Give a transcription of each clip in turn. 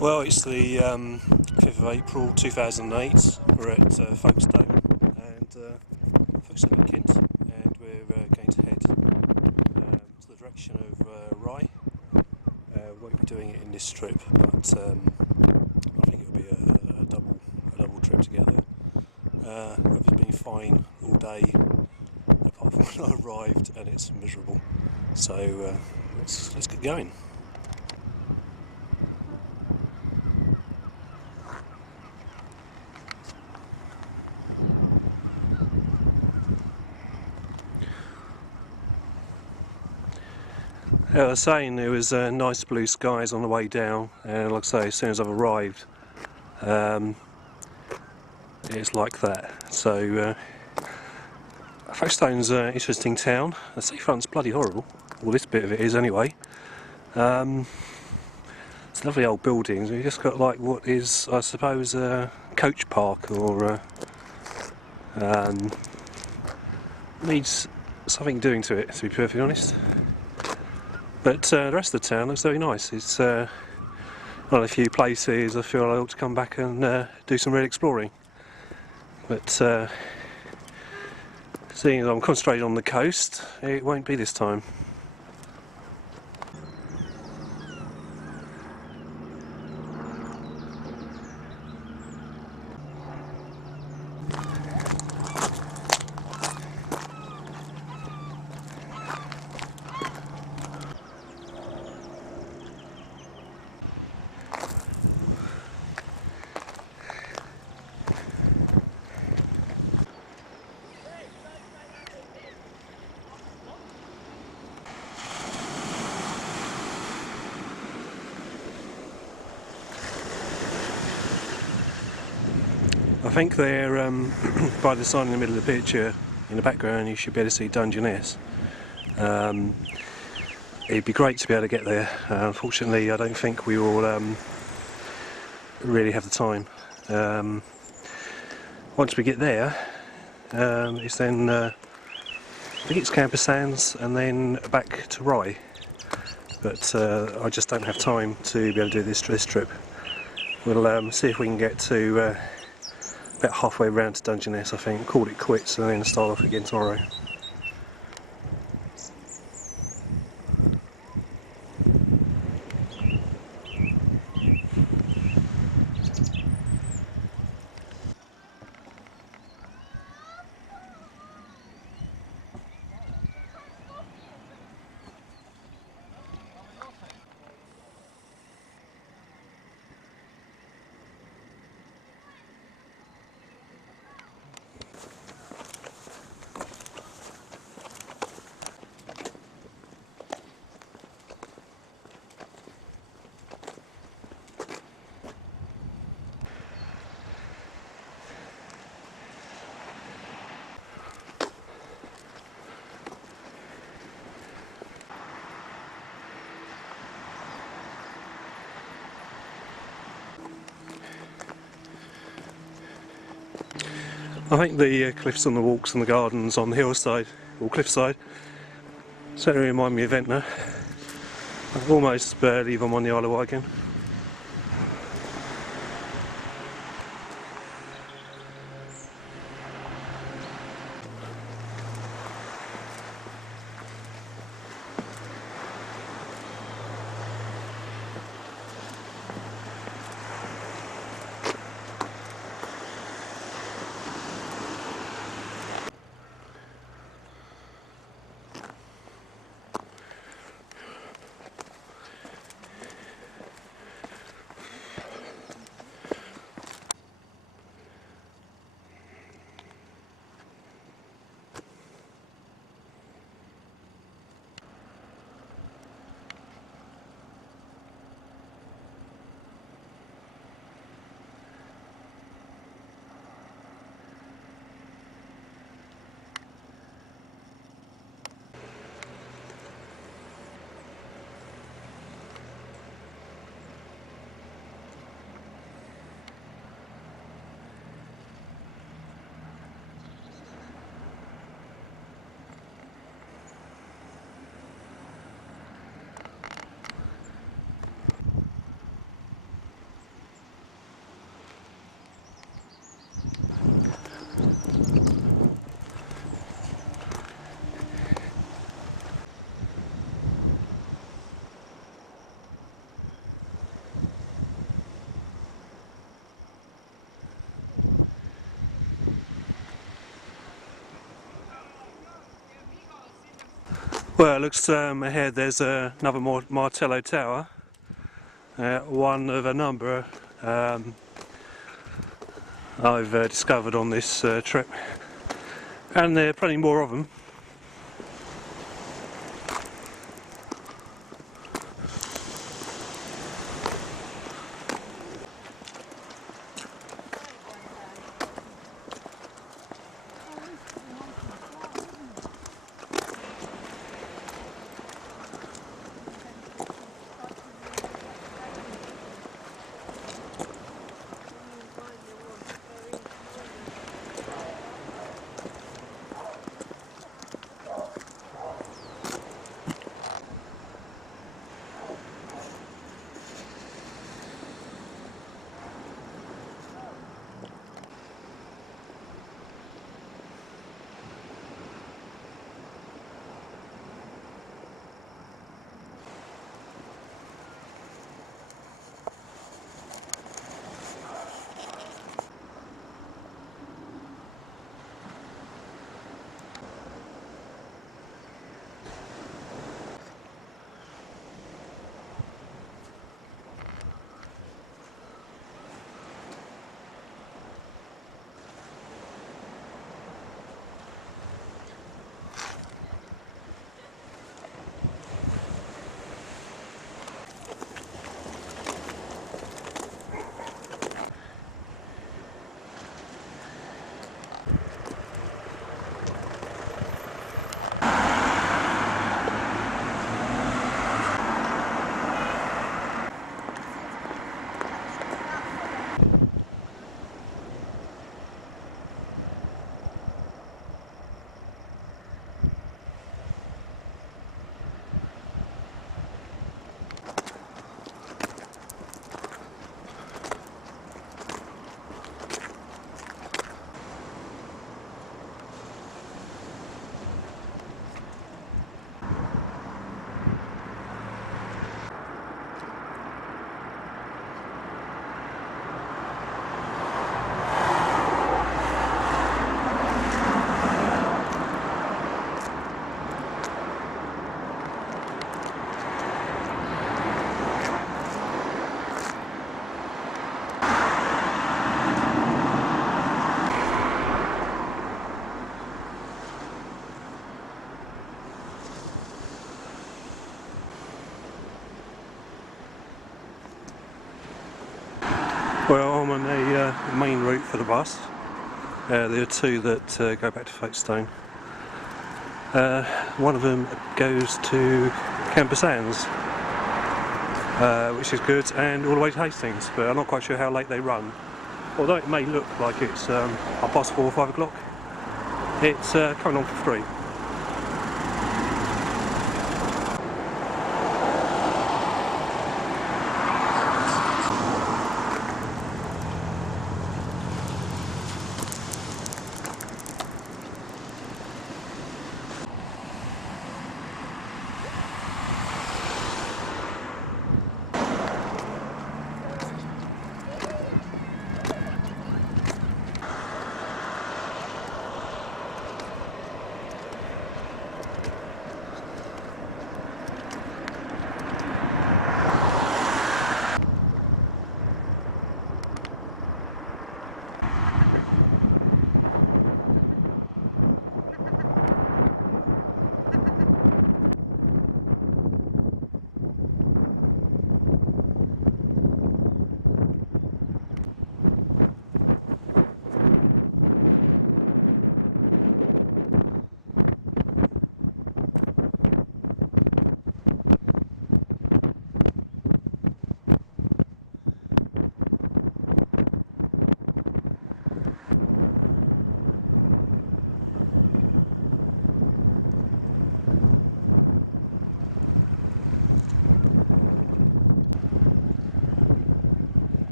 Well, it's the 5th of April 2008. We're at Folkestone and Folkestone in Kent, and we're going to head to the direction of Rye. We won't be doing it in this trip, but I think it'll be a double trip together. Weather's been fine all day, apart from when I arrived, and it's miserable. So let's get going. I was saying there was nice blue skies on the way down, and like I say, as soon as I've arrived, it's like that. So Folkestone's an interesting town. The seafront's bloody horrible. Well, this bit of it is anyway. It's lovely old buildings. We've just got like what is, I suppose, a coach park, or needs something doing to it, to be perfectly honest. But the rest of the town looks very nice. It's one of the few places I feel I ought to come back and do some real exploring. But seeing as I'm concentrating on the coast, it won't be this time. I think they're by the sign in the middle of the picture, in the background you should be able to see Dungeness. It'd be great to be able to get there. Unfortunately, I don't think we will really have the time. Once we get there, it's then I think it's Campus Sands and then back to Rye. But I just don't have time to be able to do this trip. We'll see if we can get to about halfway around to Dungeness, I think, call it quits and then start off again tomorrow. I think the cliffs and the walks and the gardens on the hillside, or cliffside, certainly remind me of Ventnor. I almost believe I'm on the Isle of Wight again. Well, it looks ahead there's another Martello Tower, one of a number I've discovered on this trip, and there are plenty more of them. Well, I'm on the main route for the bus. There are two that go back to Folkestone. One of them goes to Camper Sands, which is good, and all the way to Hastings, but I'm not quite sure how late they run. Although it may look like it's 4:30 or 5 o'clock, it's coming on for 3.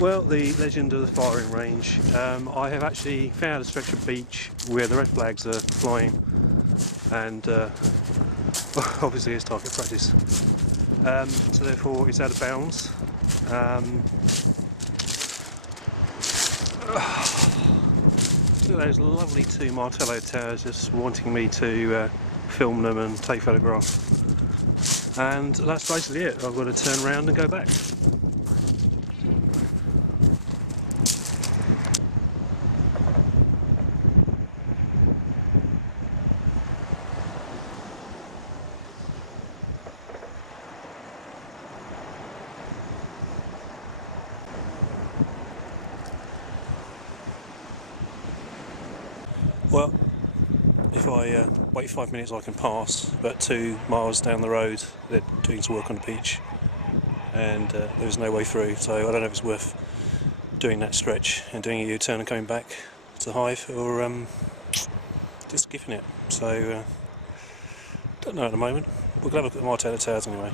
Well, the legend of the firing range. I have actually found a stretch of beach where the red flags are flying, and obviously it's target practice. So therefore it's out of bounds. Look at those lovely two Martello towers just wanting me to film them and take photographs. And that's basically it. I've got to turn around and go back. Well, if I wait 5 minutes I can pass, but 2 miles down the road they're doing some work on the beach and there was no way through, so I don't know if it's worth doing that stretch and doing a U-turn and coming back to the hive, or just skipping it. So don't know at the moment. We'll have a look at the Martello towers anyway.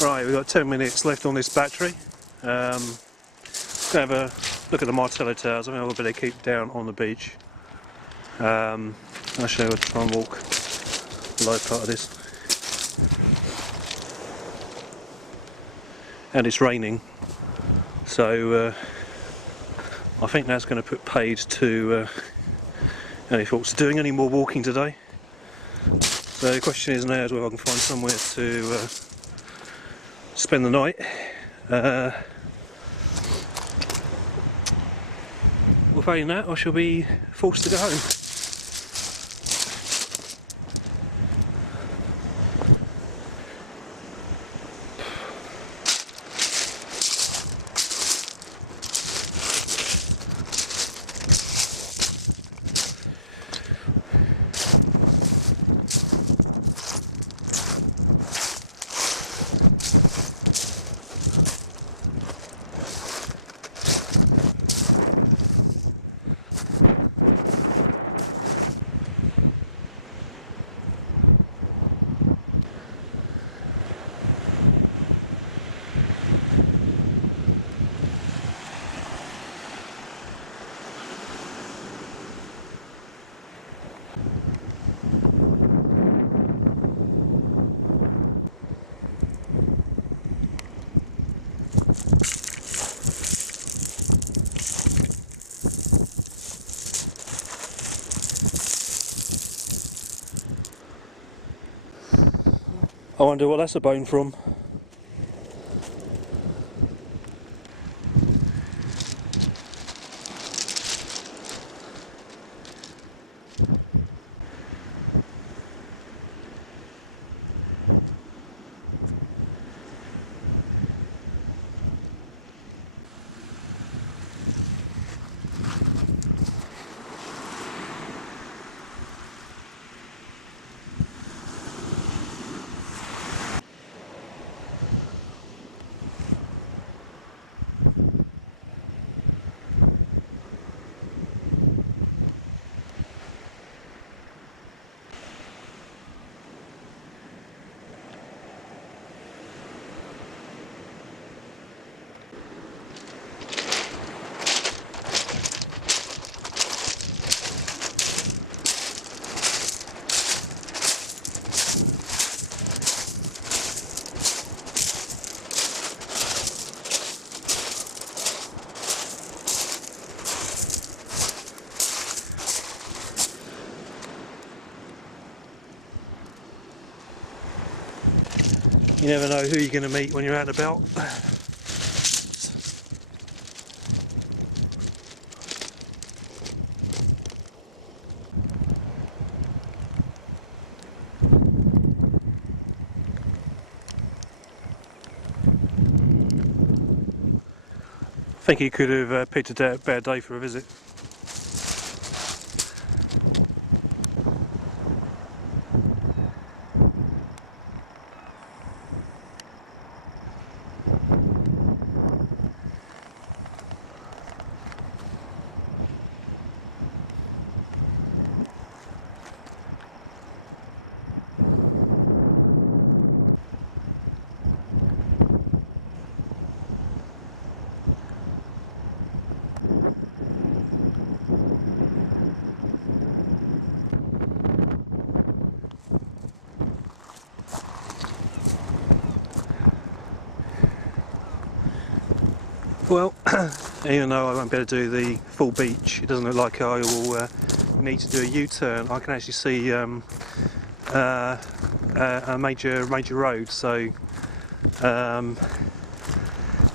Right, we've got 10 minutes left on this battery. Gonna have a look at the Martello towers. I think I'll better keep down on the beach. Actually, I'll try and walk the low part of this. And it's raining, so I think that's going to put paid to any thoughts of doing any more walking today. So the question is now whether I can find somewhere to spend the night. Well, failing that, I shall be forced to go home. I wonder what that's a bone from. never know who you're going to meet when you're out and about. I think he could have picked a better day for a visit. Well, even though I won't be able to do the full beach, it doesn't look like I will need to do a U-turn. I can actually see a major road, so that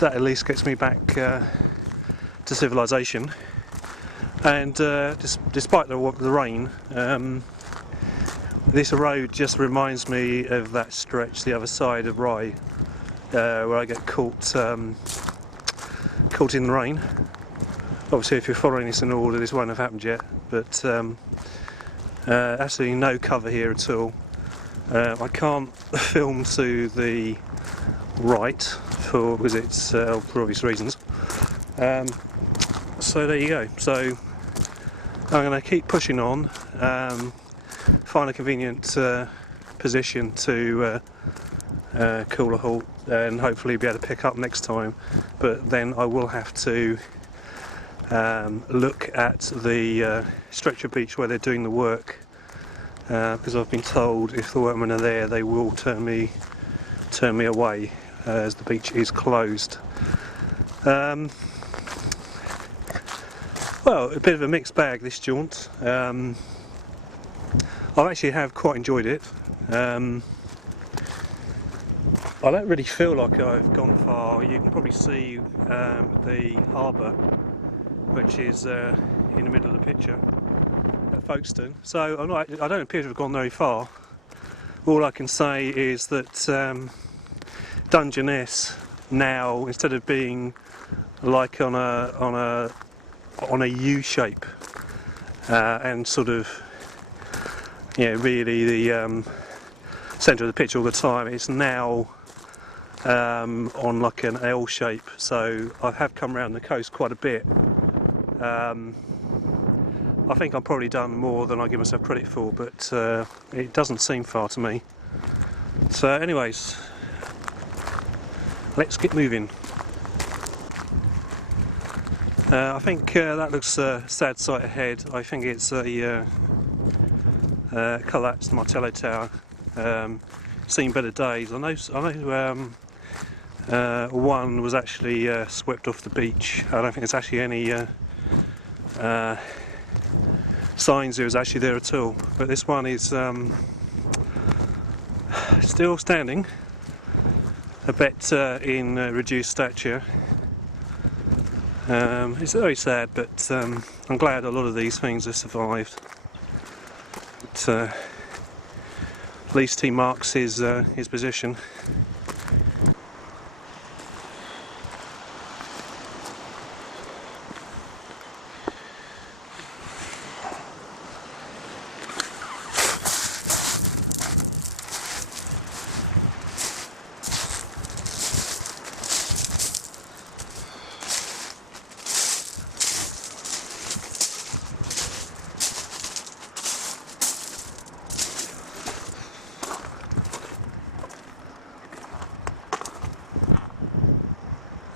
at least gets me back to civilization. And despite the rain, this road just reminds me of that stretch the other side of Rye, where I get caught in the rain. Obviously, if you're following this in order, this won't have happened yet, but absolutely no cover here at all. I can't film to the right because it's for obvious reasons. So there you go. So I'm going to keep pushing on, find a convenient position to call a halt, and hopefully be able to pick up next time. But then I will have to look at the stretch of beach where they're doing the work, because I've been told if the workmen are there, they will turn me away as the beach is closed. Well, a bit of a mixed bag, this jaunt. I actually have quite enjoyed it. I don't really feel like I've gone far. You can probably see the harbour, which is in the middle of the picture at Folkestone. So I don't appear to have gone very far. All I can say is that Dungeness now, instead of being like on a U shape and sort of, really the centre of the picture all the time, it's now on like an L shape. So I have come around the coast quite a bit. I think I've probably done more than I give myself credit for, but it doesn't seem far to me. So anyways, let's get moving. I think that looks a sad sight ahead. I think it's a collapsed Martello Tower. Seen better days. I know one was actually swept off the beach. I don't think there's actually any signs it was actually there at all. But this one is still standing, a bit in reduced stature. It's very sad, but I'm glad a lot of these things have survived. But, at least he marks his position.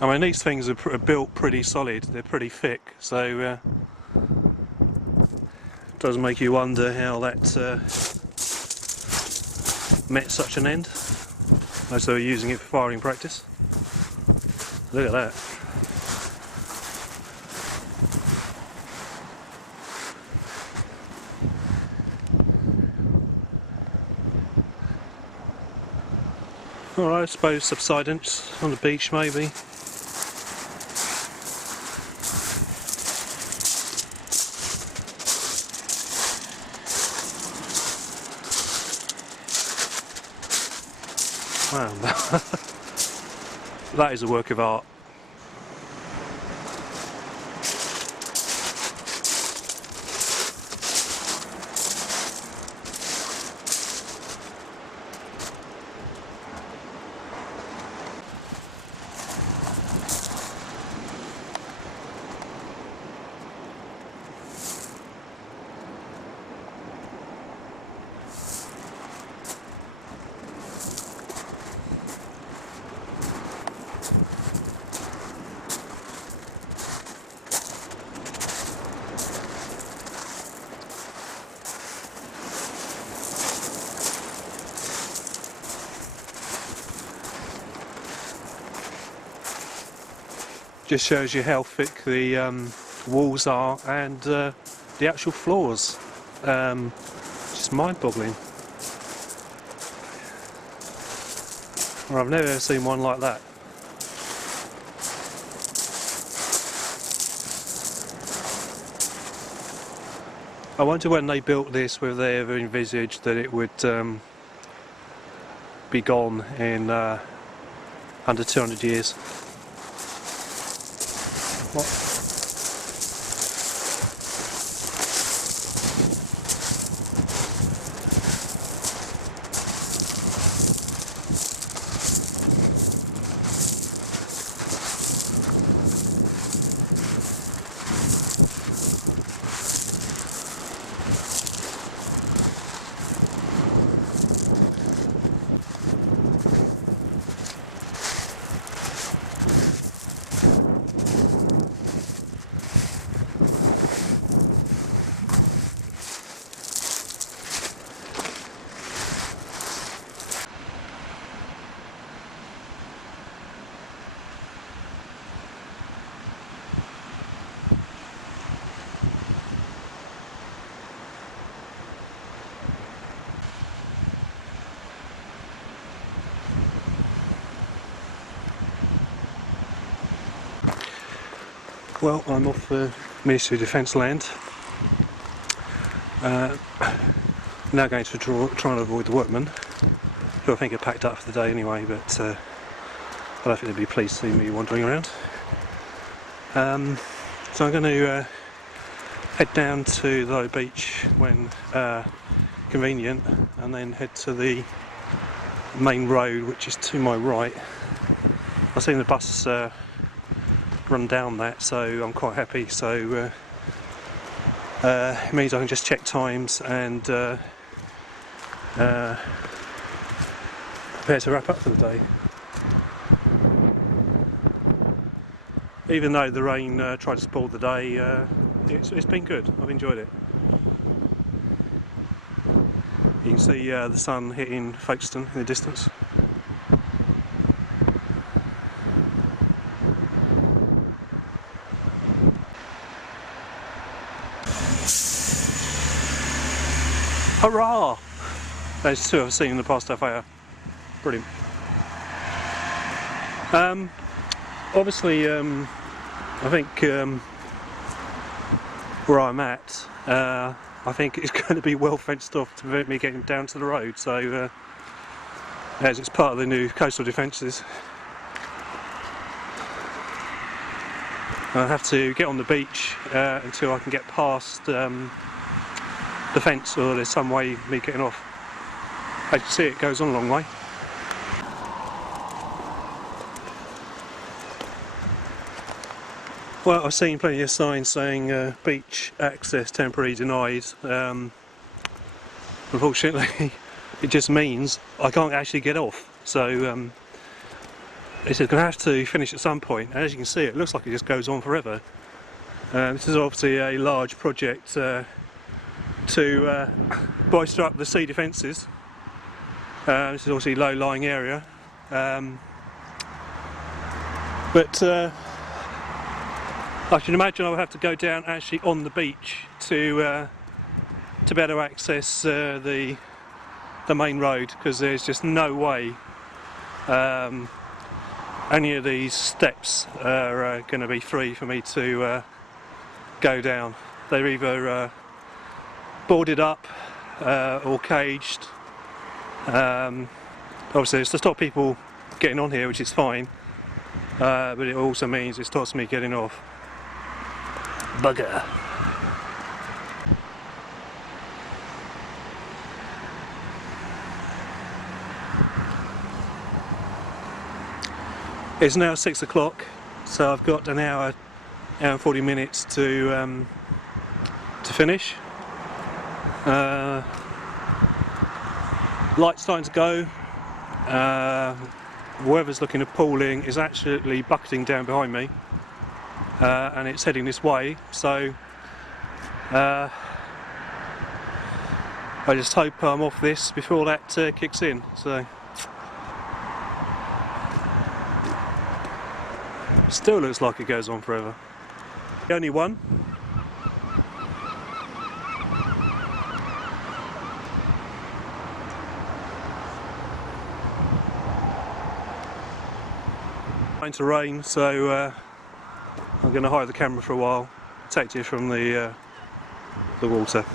I mean, these things are built pretty solid, they're pretty thick, so it does make you wonder how that met such an end. As they were using it for firing practice. Look at that. Alright, I suppose subsidence on the beach maybe. Wow, that is a work of art. Just shows you how thick the walls are and the actual floors. Just mind-boggling. Well, I've never seen one like that. I wonder when they built this whether they ever envisaged that it would be gone in under 200 years. What? Well, I'm off the Ministry of Defence land. Now going to try and avoid the workmen, who I think are packed up for the day anyway, but I don't think they'd be pleased to see me wandering around. So I'm going to head down to the low beach when convenient, and then head to the main road, which is to my right. I've seen the bus run down that, so I'm quite happy. So it means I can just check times and prepare to wrap up for the day. Even though the rain tried to spoil the day, it's been good. I've enjoyed it. You can see the sun hitting Folkestone in the distance. Hurrah! Those two I've seen in the past half hour. Brilliant. Obviously, I think where I'm at, I think it's going to be well fenced off to prevent me getting down to the road. So, as it's part of the new coastal defences, I'll have to get on the beach until I can get past the fence, or there's some way of me getting off. As you can see, it goes on a long way. Well, I've seen plenty of signs saying beach access temporarily denied. Unfortunately, it just means I can't actually get off. So it's going to have to finish at some point. And as you can see, it looks like it just goes on forever. This is obviously a large project to bolster up the sea defences. This is obviously a low-lying area, but I can imagine I would have to go down actually on the beach to be able to access the main road, because there's just no way any of these steps are going to be free for me to go down. They're either boarded up or caged. Obviously it's to stop people getting on here, which is fine, but it also means it stops me getting off. Bugger. It's now 6 o'clock, so I've got an hour and 40 minutes to finish. Light's starting to go. Weather's looking appalling. It's absolutely bucketing down behind me, and it's heading this way. So I just hope I'm off this before that kicks in. So still looks like it goes on forever. The only one. Going to rain, so I'm going to hide the camera for a while, protect you from the water.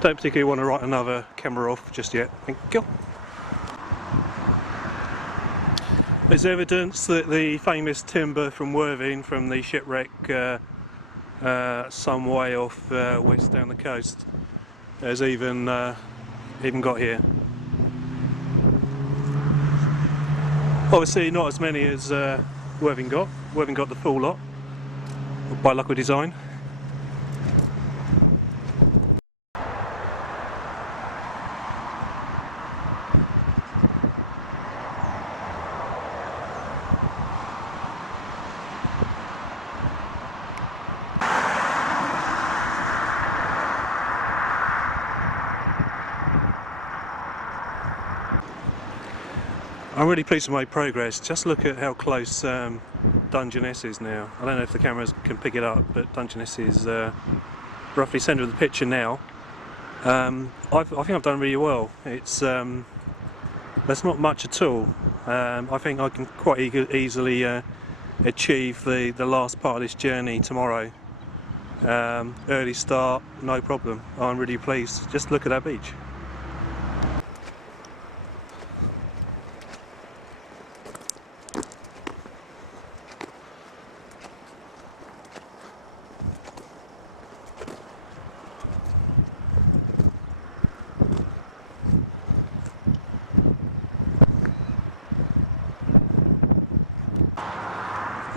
Don't particularly want to write another camera off just yet. Thank you. There's evidence that the famous timber from Worthing, from the shipwreck some way off west down the coast, has even got here. Obviously not as many as Worthing got. Worthing got the full lot by Local Design. I'm really pleased with my progress. Just look at how close Dungeness is now. I don't know if the cameras can pick it up, but Dungeness is roughly centre of the picture now. I think I've done really well. It's there's not much at all. I think I can quite easily achieve the last part of this journey tomorrow. Early start, no problem. I'm really pleased. Just look at that beach.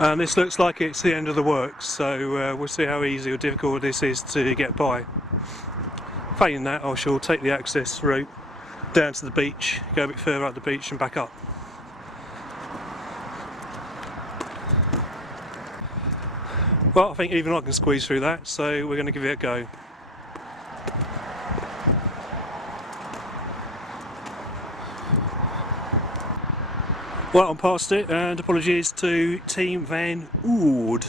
And this looks like it's the end of the works, so we'll see how easy or difficult this is to get by. Failing that, I shall take the access route down to the beach, go a bit further up the beach and back up. Well, I think even I can squeeze through that, so we're going to give it a go. Well, I'm past it, and apologies to Team Van Oord.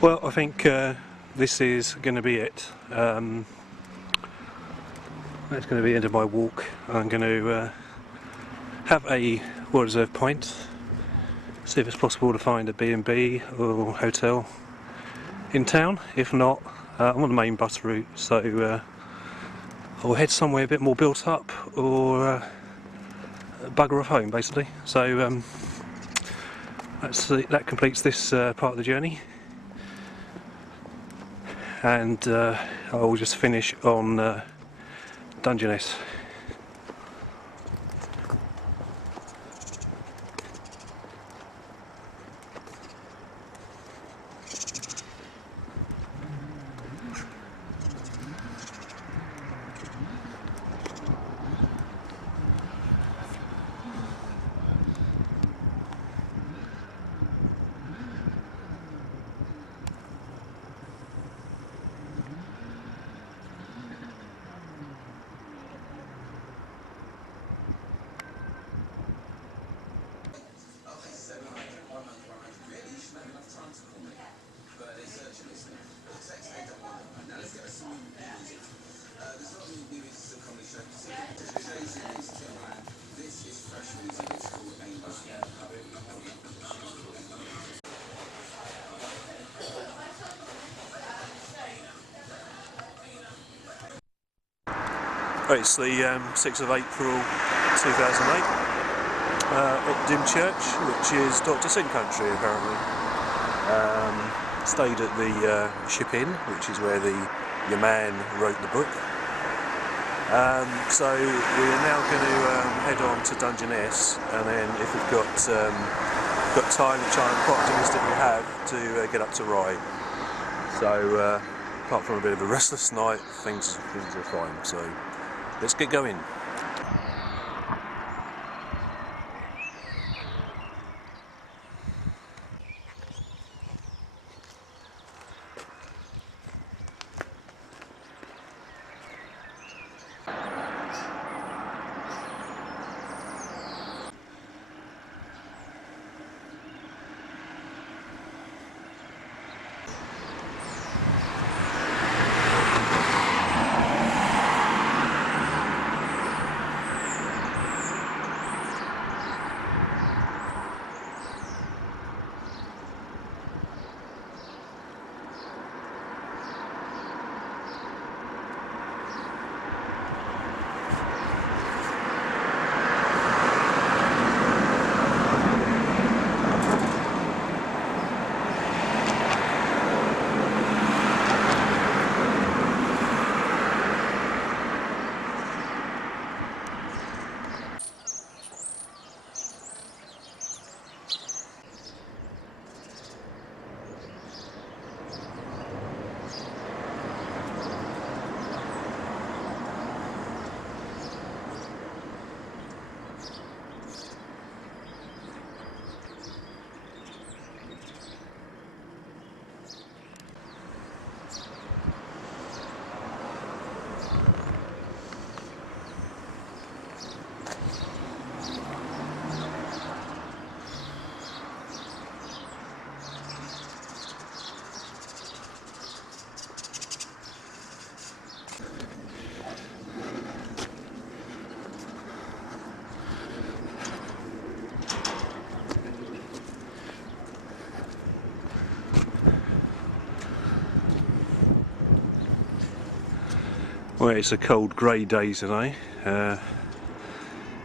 Well, I think this is going to be it. That's going to be the end of my walk. I'm going to have a well-deserved pint, see if it's possible to find a B&B or hotel in town. If not, I'm on the main bus route, so I'll head somewhere a bit more built up, or bugger off home basically. So that completes this part of the journey, and I'll just finish on Dungeness. It's the 6th of April 2008 at Dymchurch, which is Dr. Sin country apparently. Stayed at the Ship Inn, which is where your man wrote the book. So we're now going to head on to Dungeness, and then if we've got time, which I'm quite optimistic we have, to get up to Rye. So apart from a bit of a restless night, things are fine. So let's get going. Well, it's a cold grey day today. It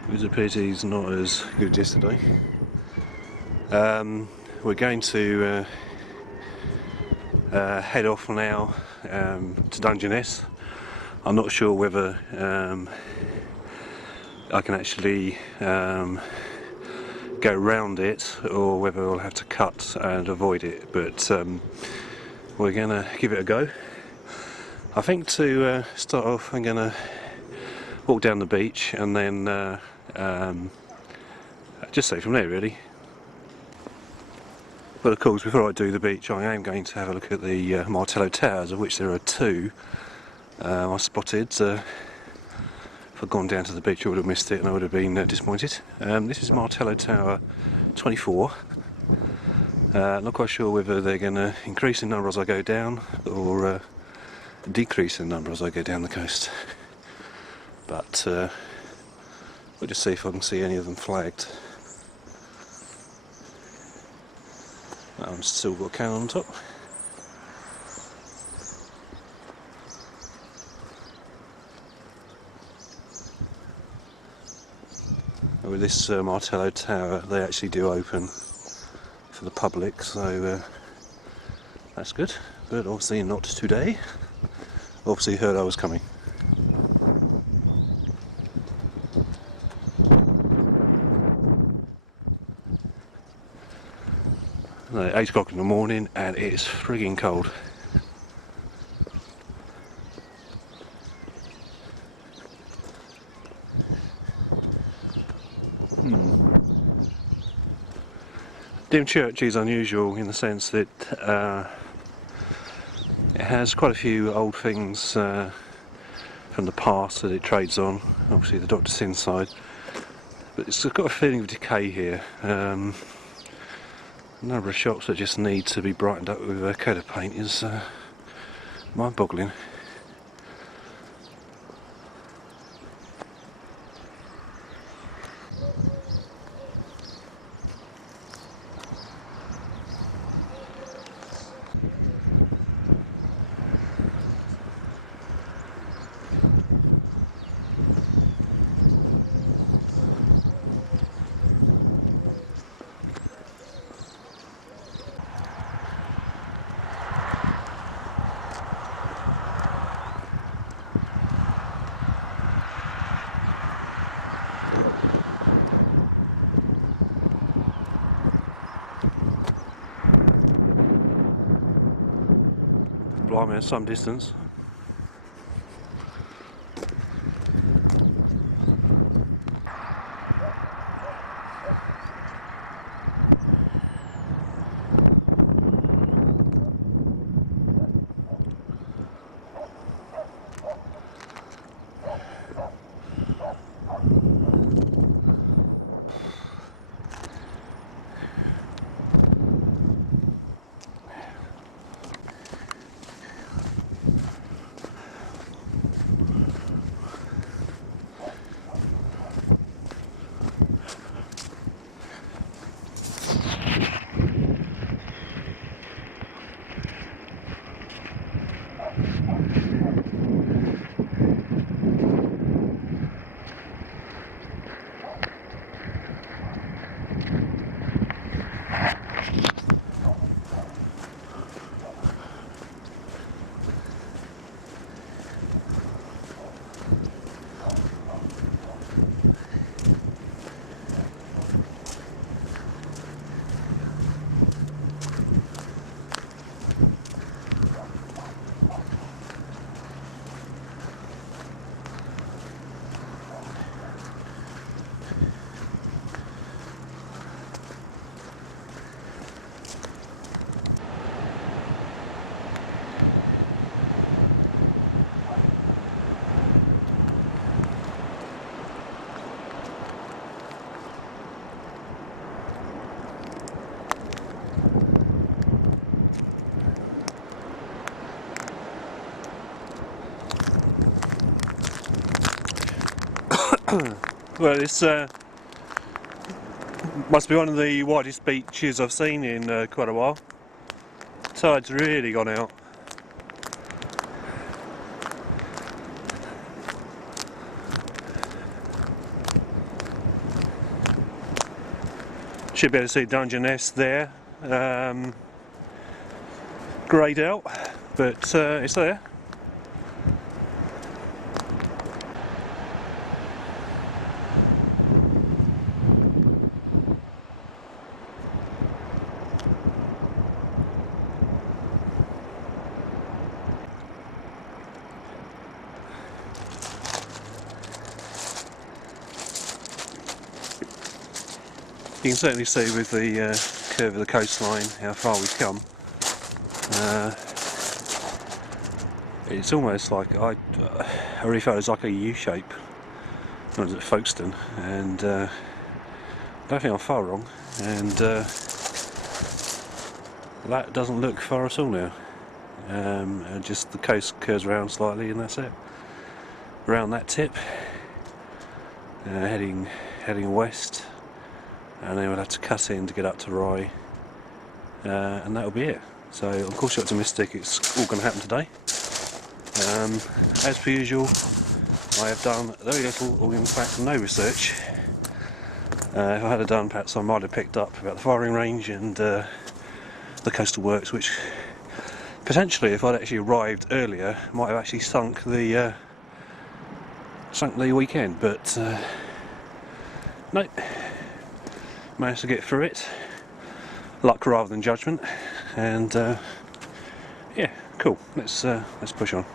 was a pity it's not as good as yesterday. We're going to head off now to Dungeness. I'm not sure whether I can actually go round it, or whether I'll have to cut and avoid it, but we're going to give it a go. I think to start off I'm going to walk down the beach and then just say from there really. But of course, before I do the beach, I am going to have a look at the Martello Towers, of which there are two. I spotted. If I'd gone down to the beach I would have missed it and I would have been disappointed. This is Martello Tower 24. Not quite sure whether they're going to increase in number as I go down or decrease in number as I go down the coast. But we'll just see if I can see any of them flagged. That one's still got a cannon on top. With this Martello Tower, they actually do open for the public, so that's good, but obviously not today. Obviously heard I was coming. At 8 o'clock in the morning and it's frigging cold. Dymchurch is unusual in the sense that it has quite a few old things from the past that it trades on. Obviously the Doctor's inside, but it's got a feeling of decay here. A number of shops that just need to be brightened up with a coat of paint is mind-boggling. Blimey, at some distance. Well, this must be one of the widest beaches I've seen in quite a while. Tide's really gone out. Should be able to see Dungeness there, greyed out, but it's there. You can certainly see with the curve of the coastline how far we've come. It's almost like I really felt it was like a U shape when I was at Folkestone, and I don't think I'm far wrong. And that doesn't look far at all now. Just the coast curves around slightly and that's it. Around that tip, heading west, and then we'll have to cut in to get up to Rye, and that'll be it. So I'm cautiously optimistic it's all going to happen today. As per usual, I have done very little, or in fact no research. If I had done, perhaps I might have picked up about the firing range and the coastal works, which potentially, if I'd actually arrived earlier, might have actually sunk the weekend. But no, managed to get through it. Luck rather than judgment, and yeah, cool. Let's push on.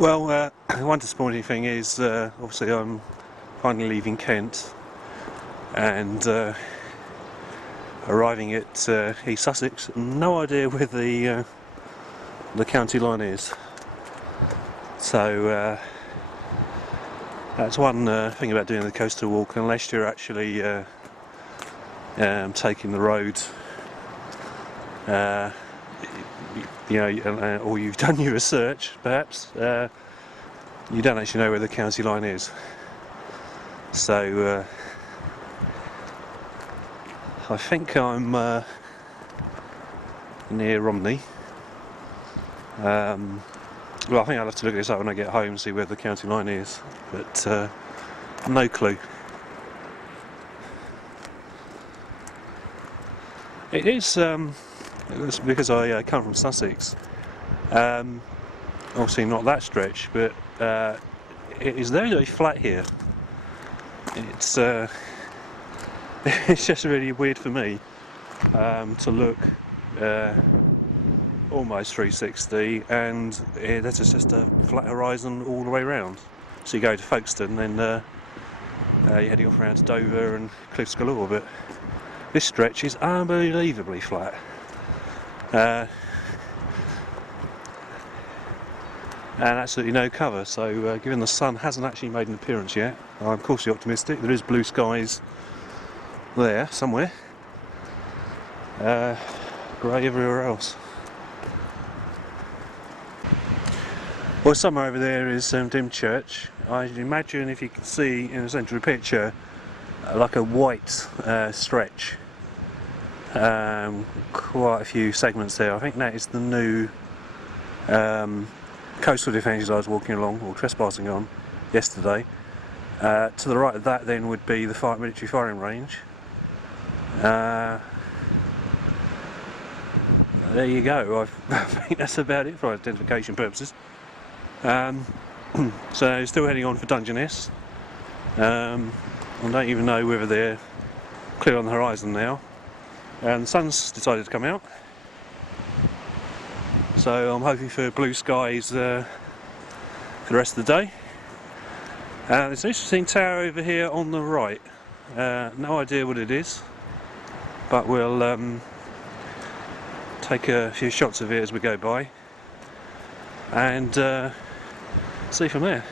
Well, one disappointing thing is obviously I'm finally leaving Kent and arriving at East Sussex. No idea where the county line is. So that's one thing about doing the coastal walk, unless you're actually taking the road. You know, or you've done your research, perhaps, you don't actually know where the county line is. So I think I'm near Romney. Well, I think I'll have to look this up when I get home and see where the county line is, but no clue. It is. It's because I come from Sussex, obviously not that stretch, but it is very, very flat here. It's it's just really weird for me to look almost 360 and this is just a flat horizon all the way around. So you go to Folkestone, then you're heading off around to Dover and cliffs galore, but this stretch is unbelievably flat. And absolutely no cover, so given the sun hasn't actually made an appearance yet, I'm cautiously optimistic. There is blue skies there somewhere, grey everywhere else. Well, somewhere over there is Dymchurch. I imagine if you can see in the centre of the picture like a white stretch. Quite a few segments there. I think that is the new coastal defences I was walking along, or trespassing on, yesterday. To the right of that then would be the military firing range. There you go. I think that's about it for identification purposes. So still heading on for Dungeness. I don't even know whether they're clear on the horizon now. And the sun's decided to come out, so I'm hoping for blue skies for the rest of the day. There's an interesting tower over here on the right. No idea what it is, but we'll take a few shots of it as we go by and see from there.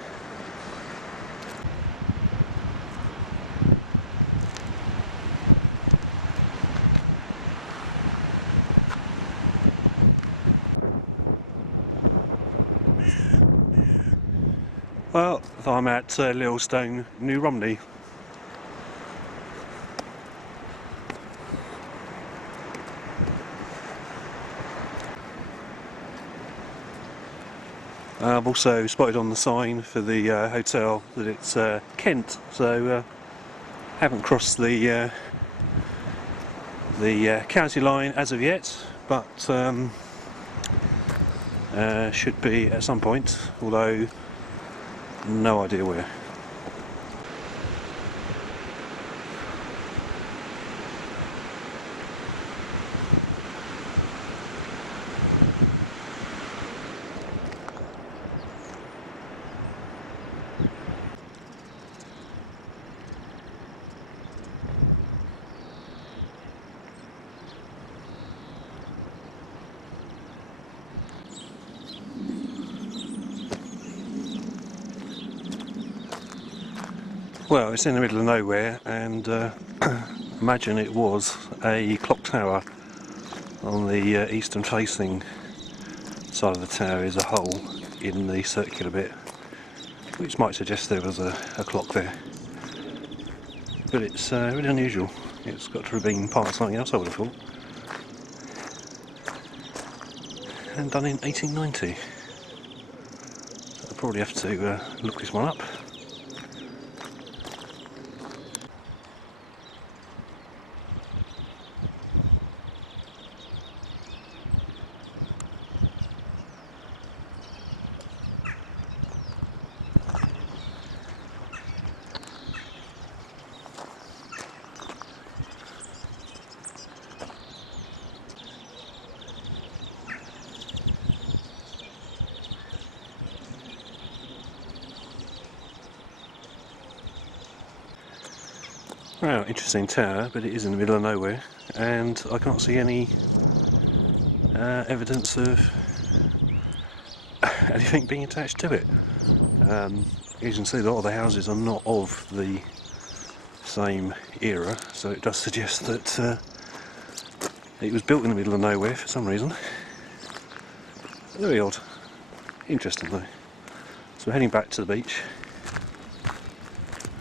Well, I'm at Folkestone, New Romney. I've also spotted on the sign for the hotel that it's Kent, so haven't crossed the county line as of yet, but should be at some point, although no idea where. Well, it's in the middle of nowhere, and imagine it was a clock tower on the eastern facing side of the tower is a hole in the circular bit, which might suggest there was a clock there. But it's really unusual. It's got to have been part of something else, I would have thought. And done in 1890. I'll probably have to look this one up. Well, interesting tower, but it is in the middle of nowhere, and I can't see any evidence of anything being attached to it. As you can see, a lot of the houses are not of the same era, so it does suggest that it was built in the middle of nowhere for some reason. Very odd. Interesting though. So we're heading back to the beach,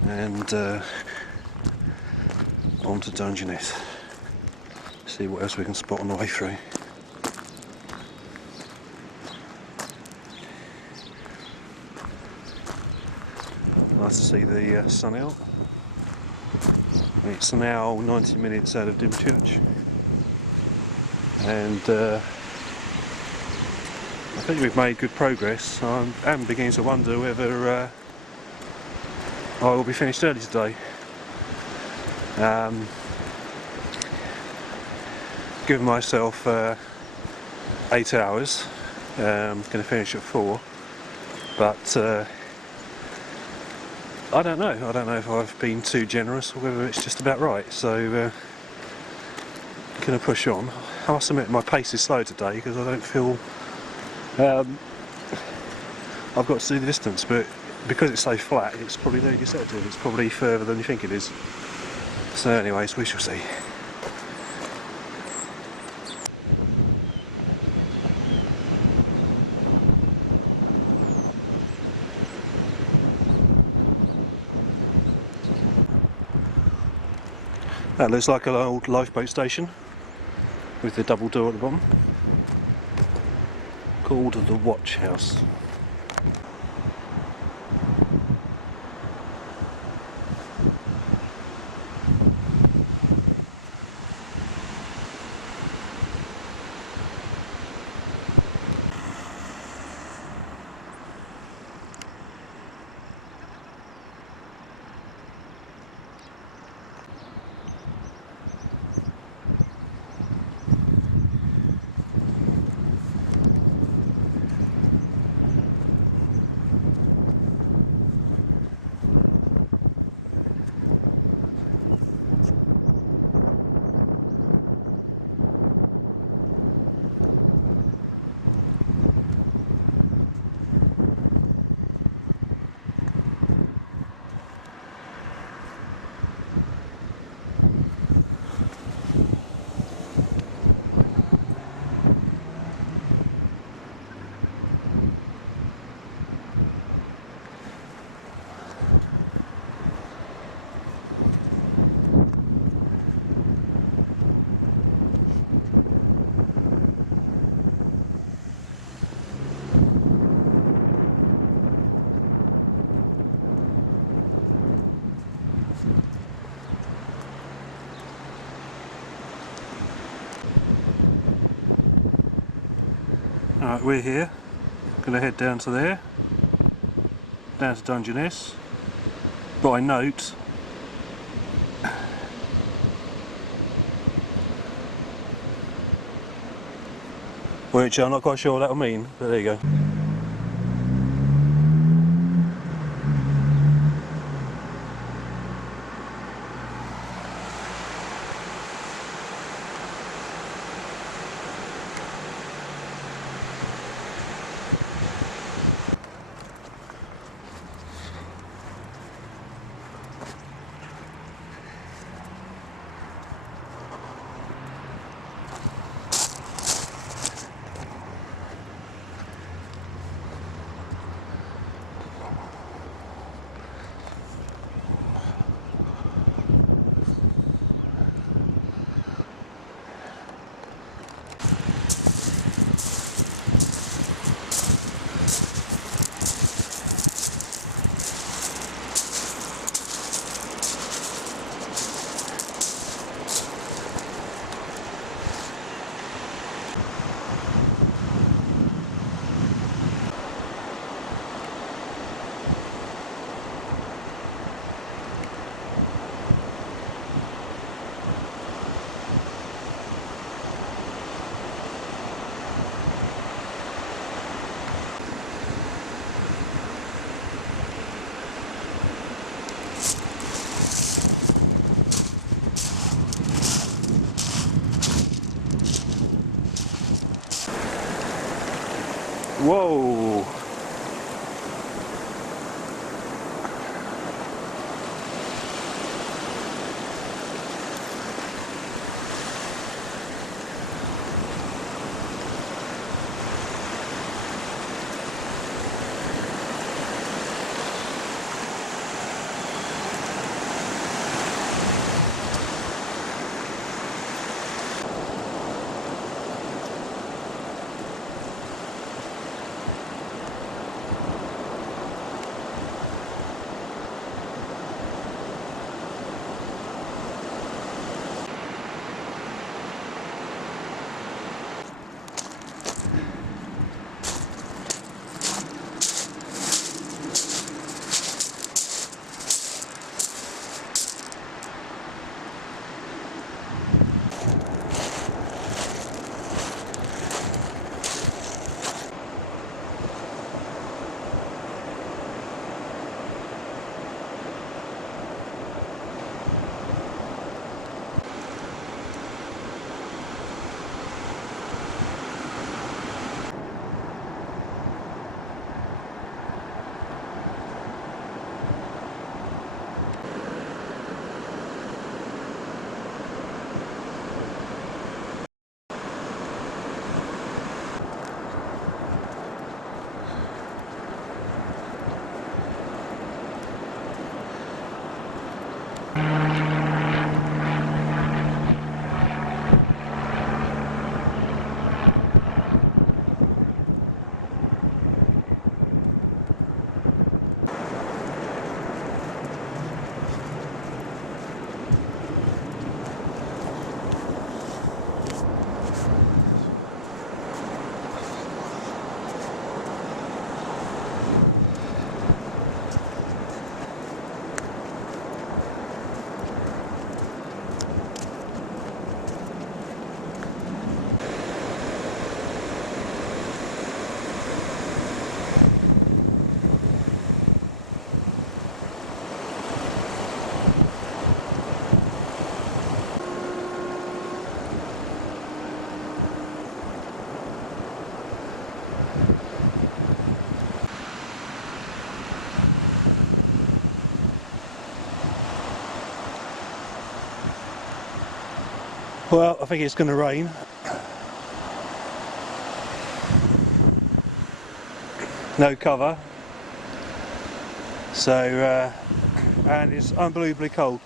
and on to Dungeness. See what else we can spot on the way through. Nice to see the sun out. It's now 90 minutes out of Dymchurch, and I think we've made good progress. I'm beginning to wonder whether I will be finished early today. Given myself 8 hours, I'm going to finish at 4, but I don't know. I don't know if I've been too generous or whether it's just about right, so going to push on. I must admit my pace is slow today because I don't feel I've got to do the distance, but because it's so flat it's probably very deceptive. It's probably further than you think it is. So anyways, we shall see. That looks like an old lifeboat station with the double door at the bottom, called the Watch House. Alright, we're here. Going to head down to there, down to Dungeness. But I note which I'm not quite sure what that'll mean, but there you go. Ooh. Well, I think it's going to rain. No cover. So, and it's unbelievably cold.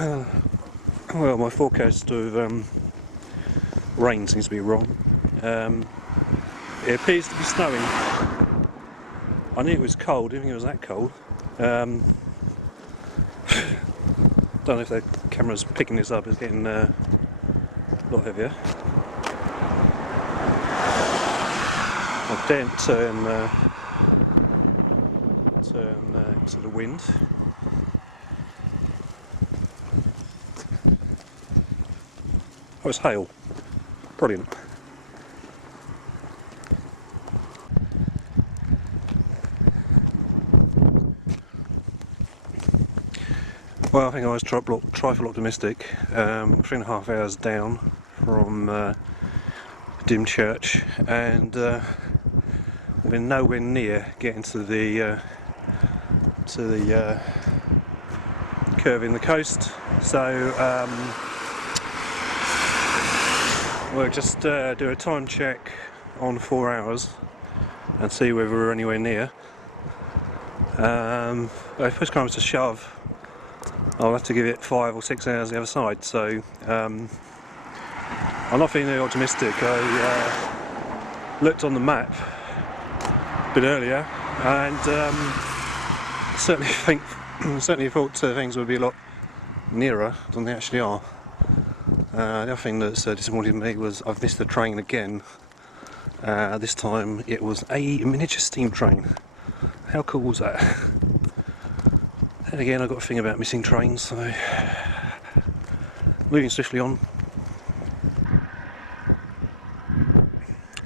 Well, my forecast of rain seems to be wrong. It appears to be snowing. I knew it was cold, didn't think it was that cold. Don't know if the camera's picking this up, it's getting a lot heavier. I daren't turn to the wind. Oh, it's hail. Brilliant. Well, I think I was trifle optimistic. 3.5 hours down from Dymchurch, and we're nowhere near getting to the curve in the coast. So we'll just do a time check on 4 hours and see whether we're anywhere near. If push comes to shove, I'll have to give it 5 or 6 hours the other side, so I'm not feeling very optimistic. I looked on the map a bit earlier and certainly thought things would be a lot nearer than they actually are. The other thing that's disappointed me was I've missed the train again. This time it was a miniature steam train. How cool was that? And again, I've got a thing about missing trains, so moving swiftly on.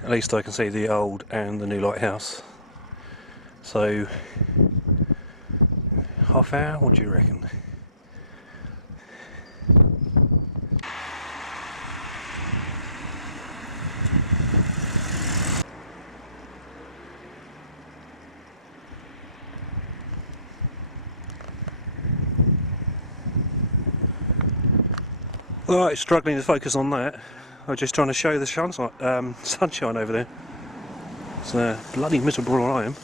At least I can see the old and the new lighthouse. So, half hour, what do you reckon? Right, struggling to focus on that. I'm just trying to show the sunshine over there. It's bloody miserable where I am.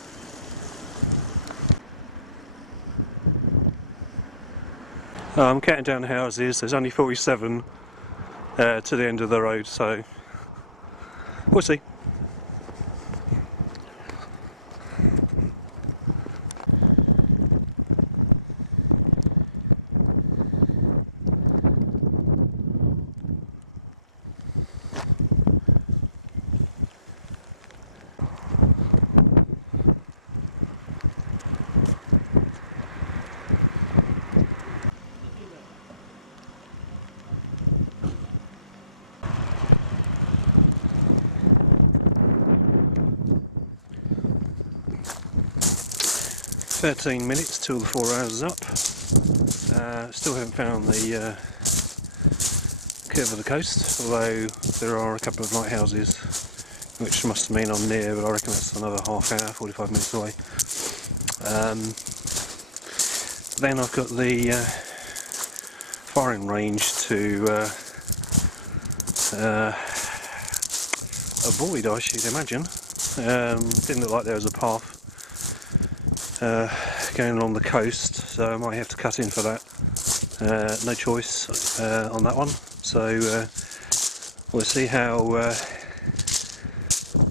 I'm counting down the houses. There's only 47 to the end of the road, so we'll see. "13 minutes till the 4 hours is up. Still haven't found the curve of the coast, although there are a couple of lighthouses, which must mean I'm near, but I reckon that's another half hour, 45 minutes away. Then I've got the firing range to avoid, I should imagine. Didn't look like there was a path going along the coast, so I might have to cut in for that. No choice on that one, so we'll see how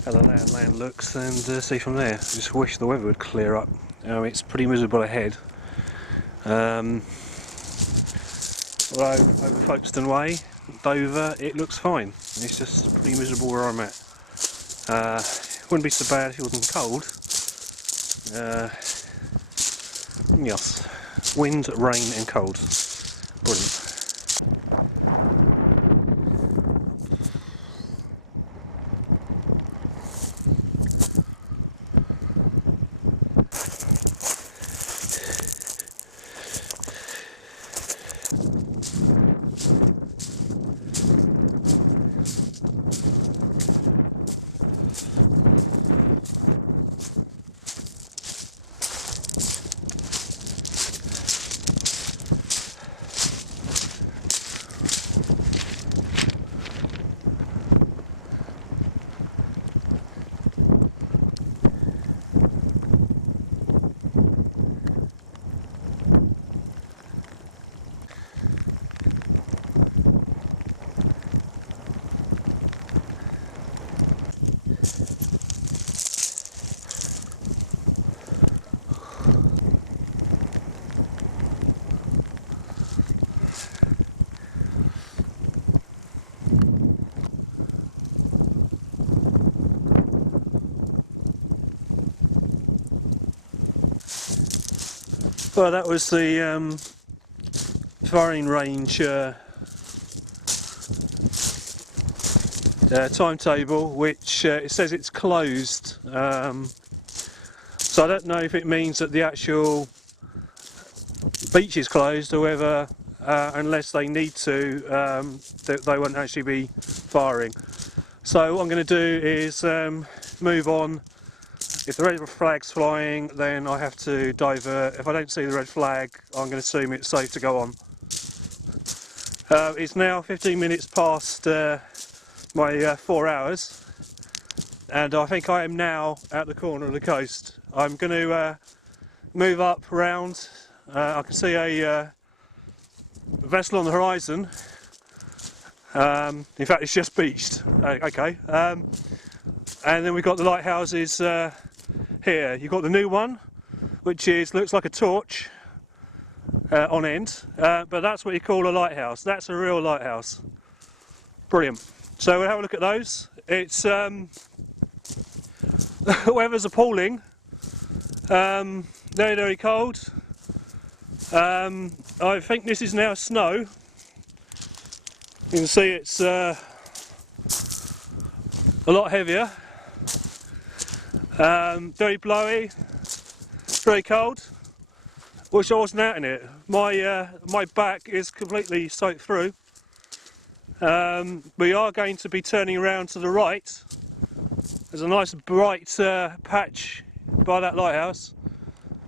the land looks and see from there. Just wish the weather would clear up. It's pretty miserable ahead. Although over Folkestone way, Dover, it looks fine. It's just pretty miserable where I'm at. Wouldn't be so bad if it wasn't cold. Yes, wind, rain and cold. Brilliant. Well, that was the firing range timetable, which it says it's closed. So I don't know if it means that the actual beach is closed, or whether, unless they need to, they won't actually be firing. So what I'm going to do is move on. If the red flag's flying, then I have to divert. If I don't see the red flag, I'm going to assume it's safe to go on. It's now 15 minutes past my 4 hours, and I think I am now at the corner of the coast. I'm going to move up round. I can see a vessel on the horizon. In fact, it's just beached. Okay. And then we've got the lighthouses here. You've got the new one, which looks like a torch on end, but that's what you call a lighthouse. That's a real lighthouse. Brilliant. So we'll have a look at those. It's the weather's appalling. Very, very cold. I think this is now snow. You can see it's a lot heavier. Very blowy, very cold. Wish I wasn't out in it. My back is completely soaked through. We are going to be turning around to the right. There's a nice bright patch by that lighthouse,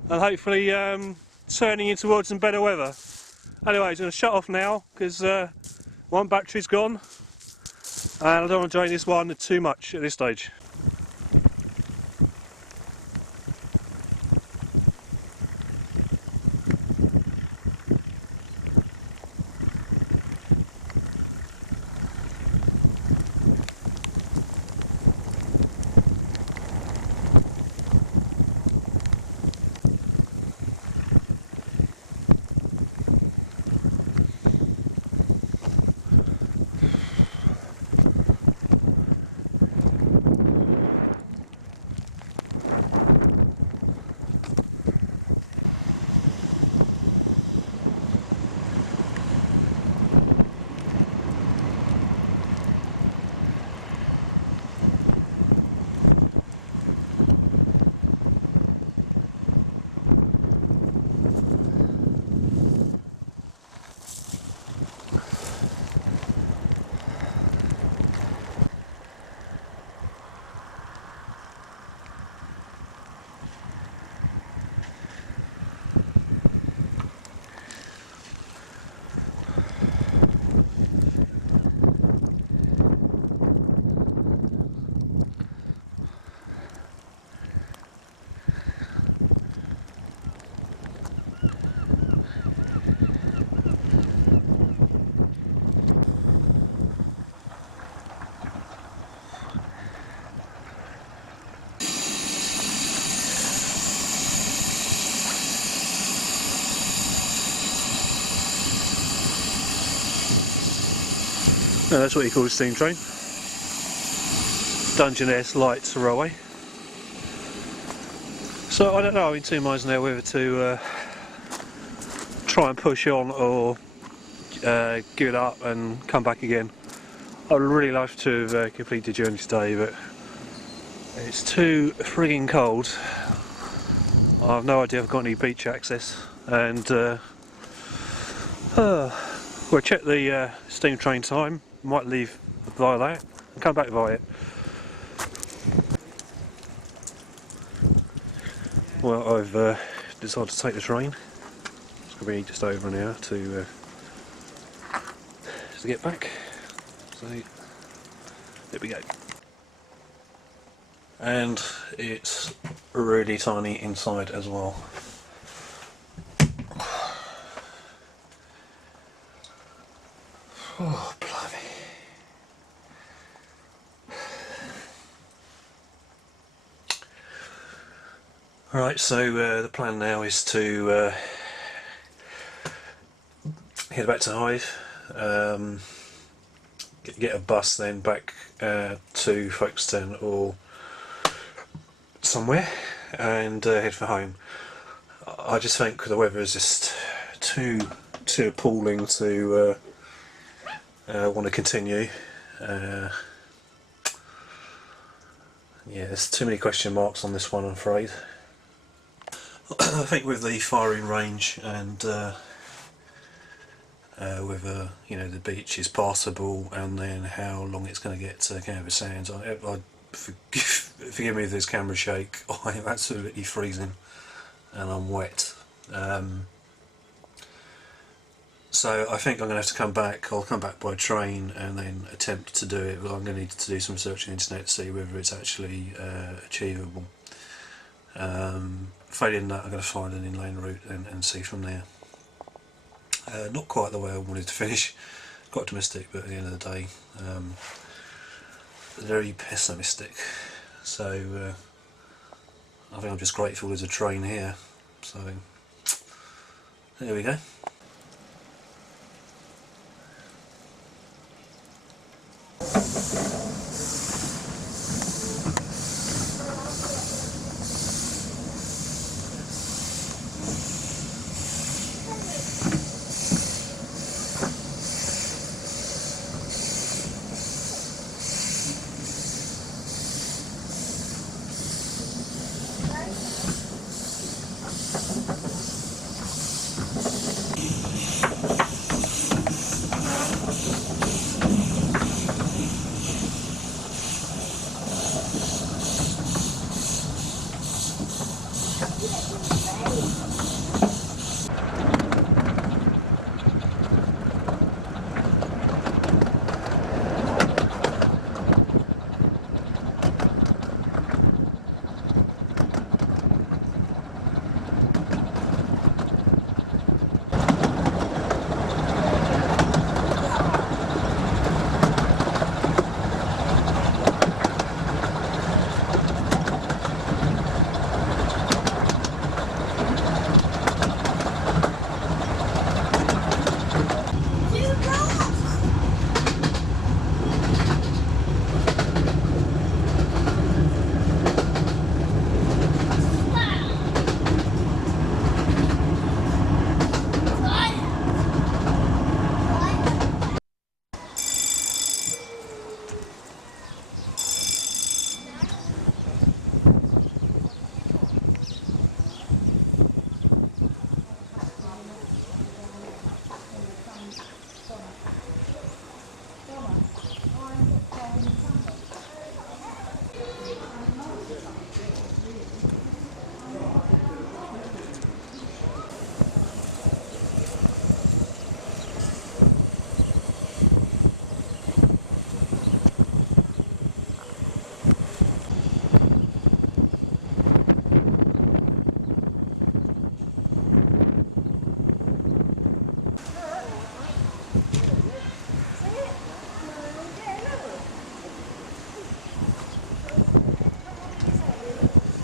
and hopefully turning in towards some better weather. Anyway, I'm going to shut off now because one battery's gone, and I don't want to drain this one too much at this stage. No, that's what you call a steam train. Dungeness light railway. So I don't know, I'm in 2 minds now whether to try and push on or give it up and come back again. I would really love to have completed the journey today, but it's too frigging cold. I have no idea if I've got any beach access, and we'll check the steam train time. Might leave via that and come back via it. Well, I've decided to take the train. It's going to be just over an hour to get back. So there we go. And it's really tiny inside as well. Oh, blimey. Alright, so the plan now is to head back to Hythe, get a bus then back to Folkestone or somewhere, and head for home. I just think the weather is just too appalling to want to continue. Yeah, there's too many question marks on this one, I'm afraid. I think with the firing range and whether the beach is passable, and then how long it's going to get to Canberra Sands. Forgive me if there's camera shake. I am absolutely freezing and I'm wet. So I think I'm going to have to come back. I'll come back by train and then attempt to do it, but I'm going to need to do some search on the internet to see whether it's actually achievable. Failing that, I'm going to find an inland route and see from there. Not quite the way I wanted to finish. Quite optimistic, but at the end of the day, very pessimistic. So I think I'm just grateful there's a train here. So there we go.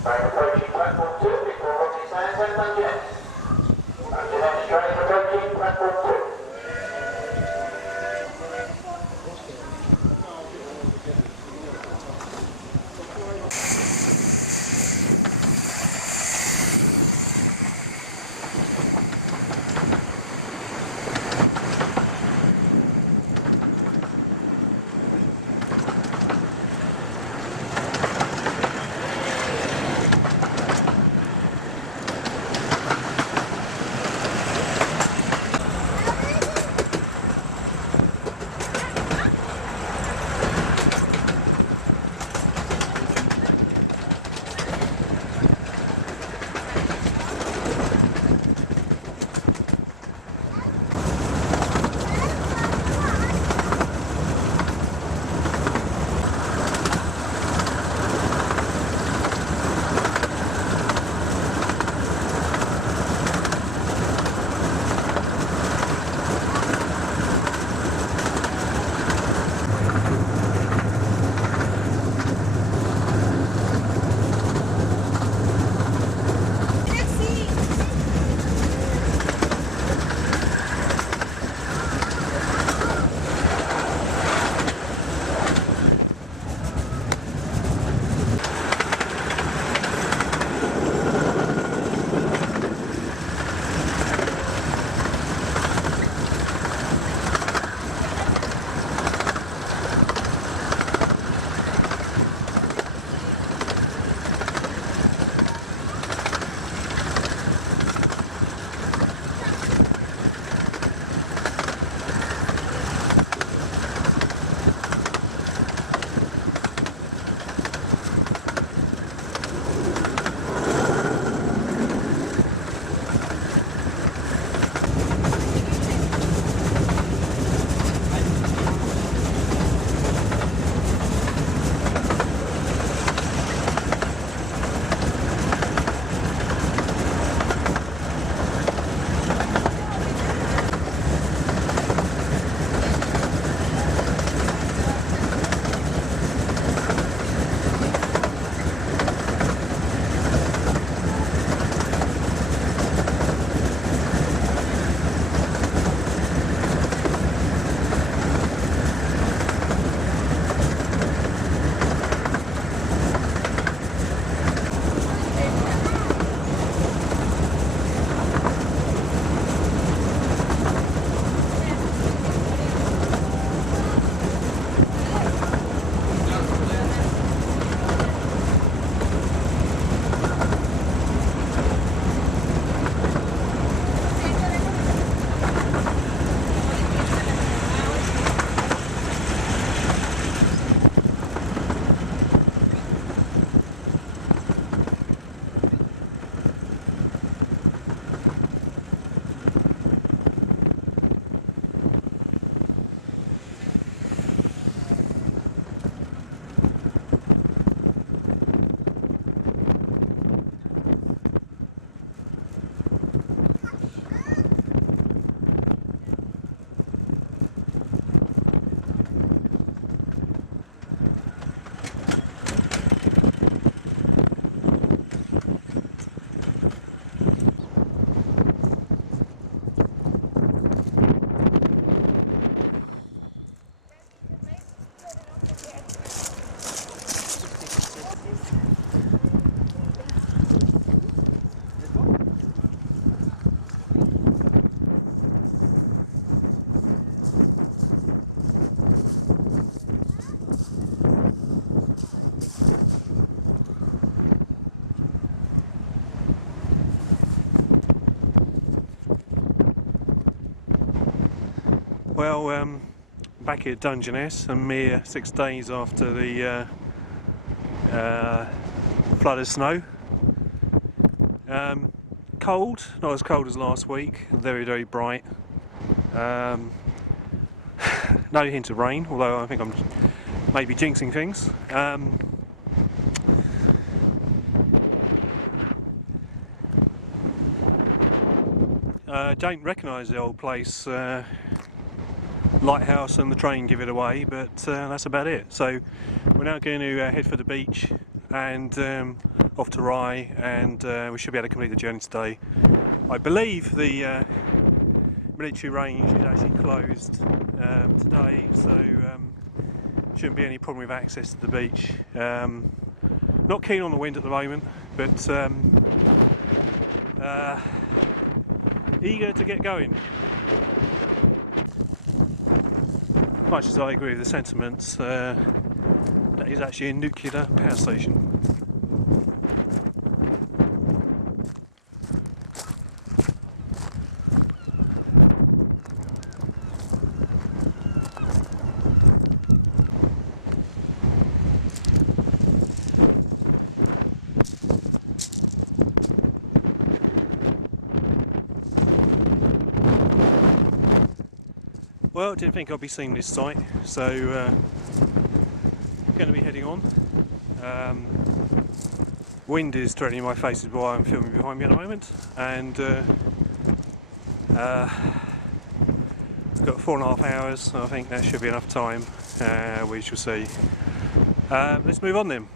Approaching platform 2 before Rocky Sands and Dungeness. Dungeness train approaching platform 2. Well, back at Dungeness, a mere 6 days after the flood of snow. Cold, not as cold as last week, very, very bright. No hint of rain, although I think I'm maybe jinxing things. Don't recognise the old place, lighthouse and the train give it away, but that's about it. So we're now going to head for the beach and off to Rye, and we should be able to complete the journey today. I believe the military range is actually closed today, so shouldn't be any problem with access to the beach. Not keen on the wind at the moment, but eager to get going. Much as I agree with the sentiments, that is actually a nuclear power station. Well, didn't think I'd be seeing this site, so going to be heading on. Wind is threatening my face is why I'm filming behind me at the moment, and got 4.5 hours, so I think that should be enough time. We shall see. Let's move on then.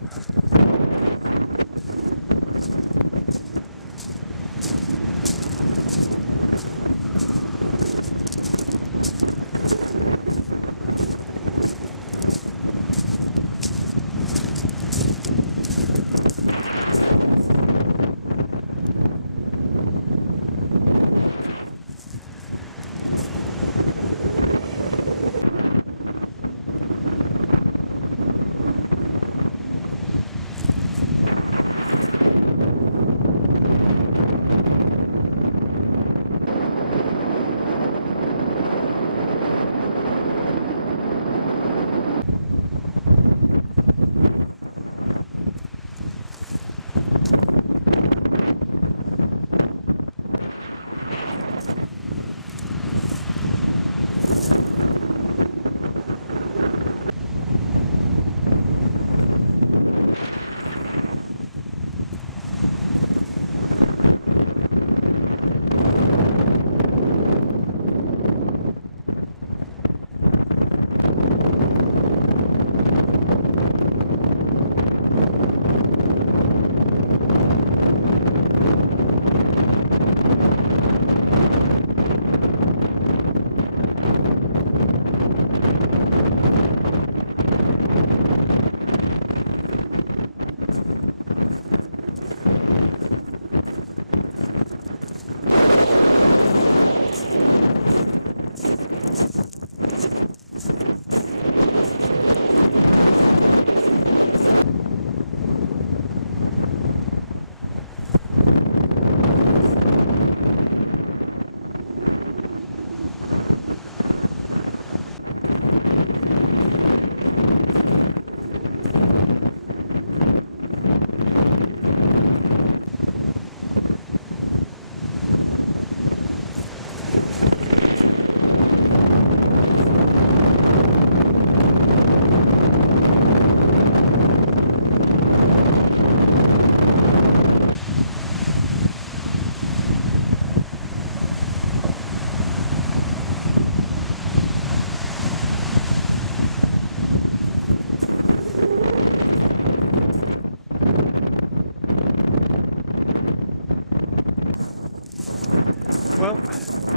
Well,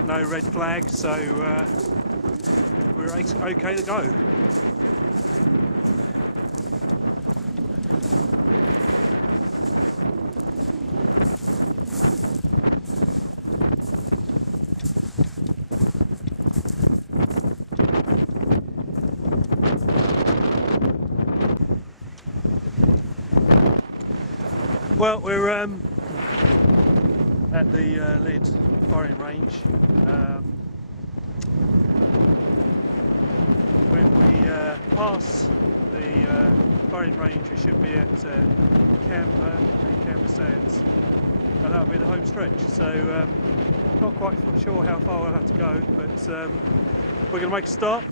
no red flag, so we're okay to go. Well, we're at the lead firing range. when we pass the boring range, we should be at Camper and Camper Sands, and that'll be the home stretch. So not quite sure how far we'll have to go, but we're going to make a start.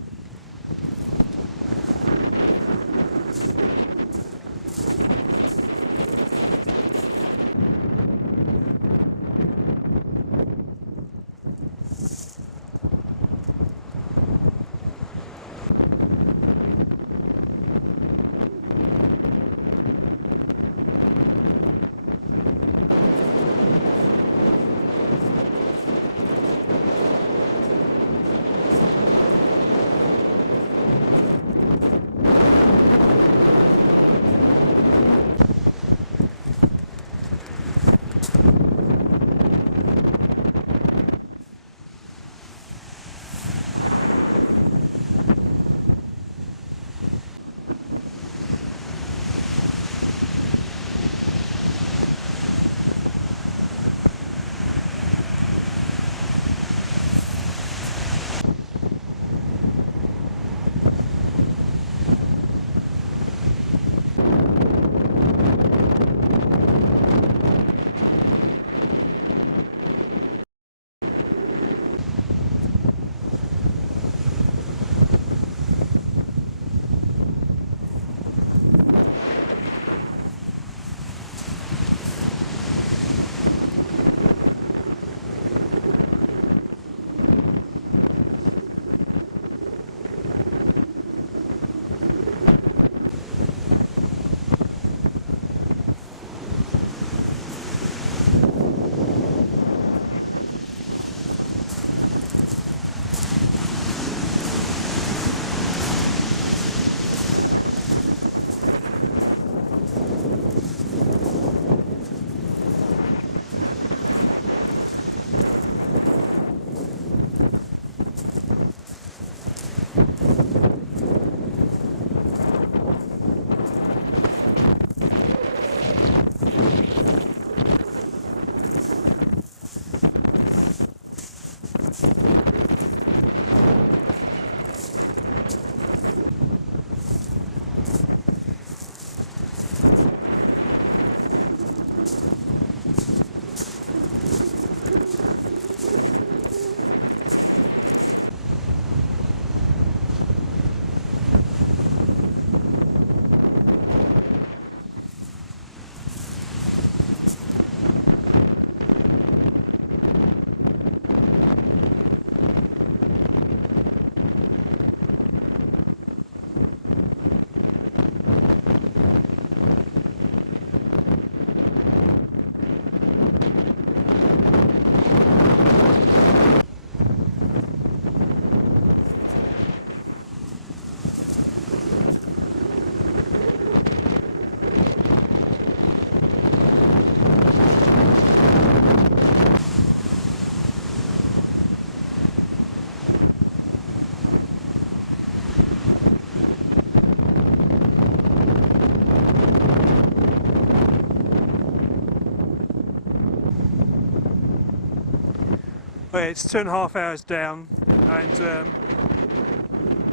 Well, it's 2.5 hours down, and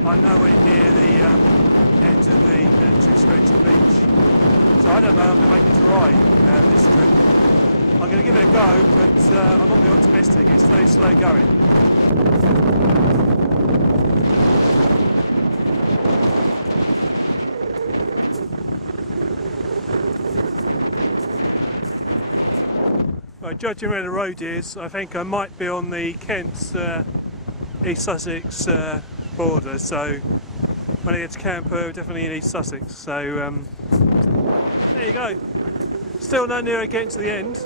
I'm nowhere near the end of the military stretch of beach. So I don't know if I'm going to make it to ride this trip. I'm going to give it a go, but I'm not very optimistic. It's very slow going. Right, judging where the road is, I think I might be on the Kent East Sussex border, so when I get to Camper, definitely in East Sussex. So there you go. Still no nearer getting to the end.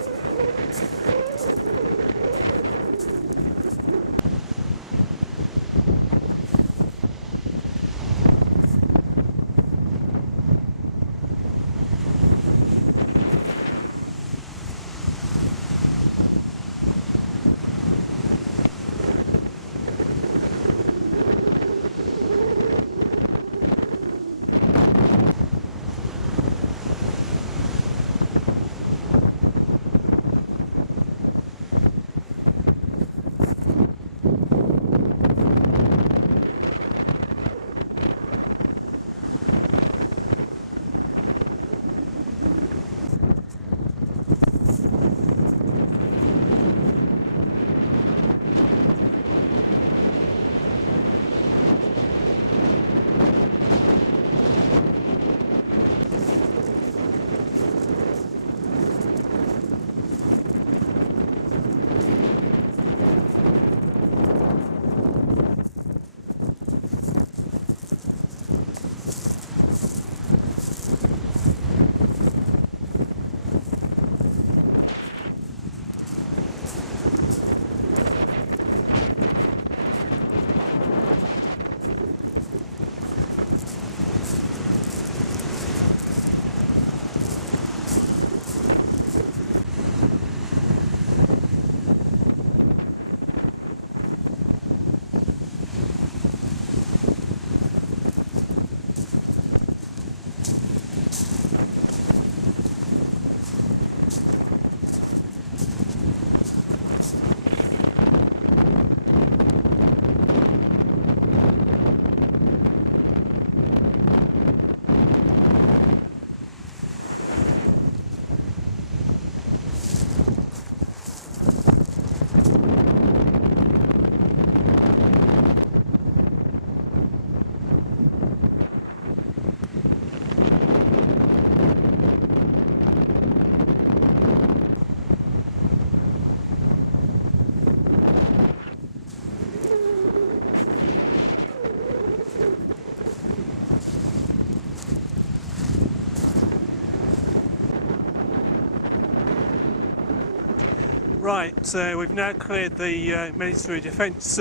Right, so we've now cleared the military defence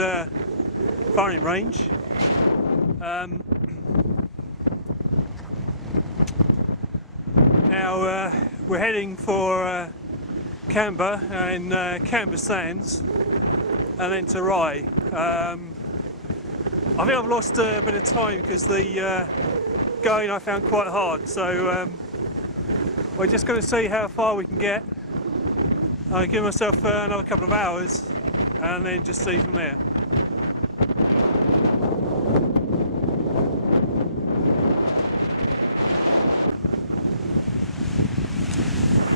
firing range. Now we're heading for Canberra and Canberra Sands, and then to Rye. I think I've lost a bit of time because the going I found quite hard, so we're just going to see how far we can get. I'll give myself another couple of hours and then just see from there.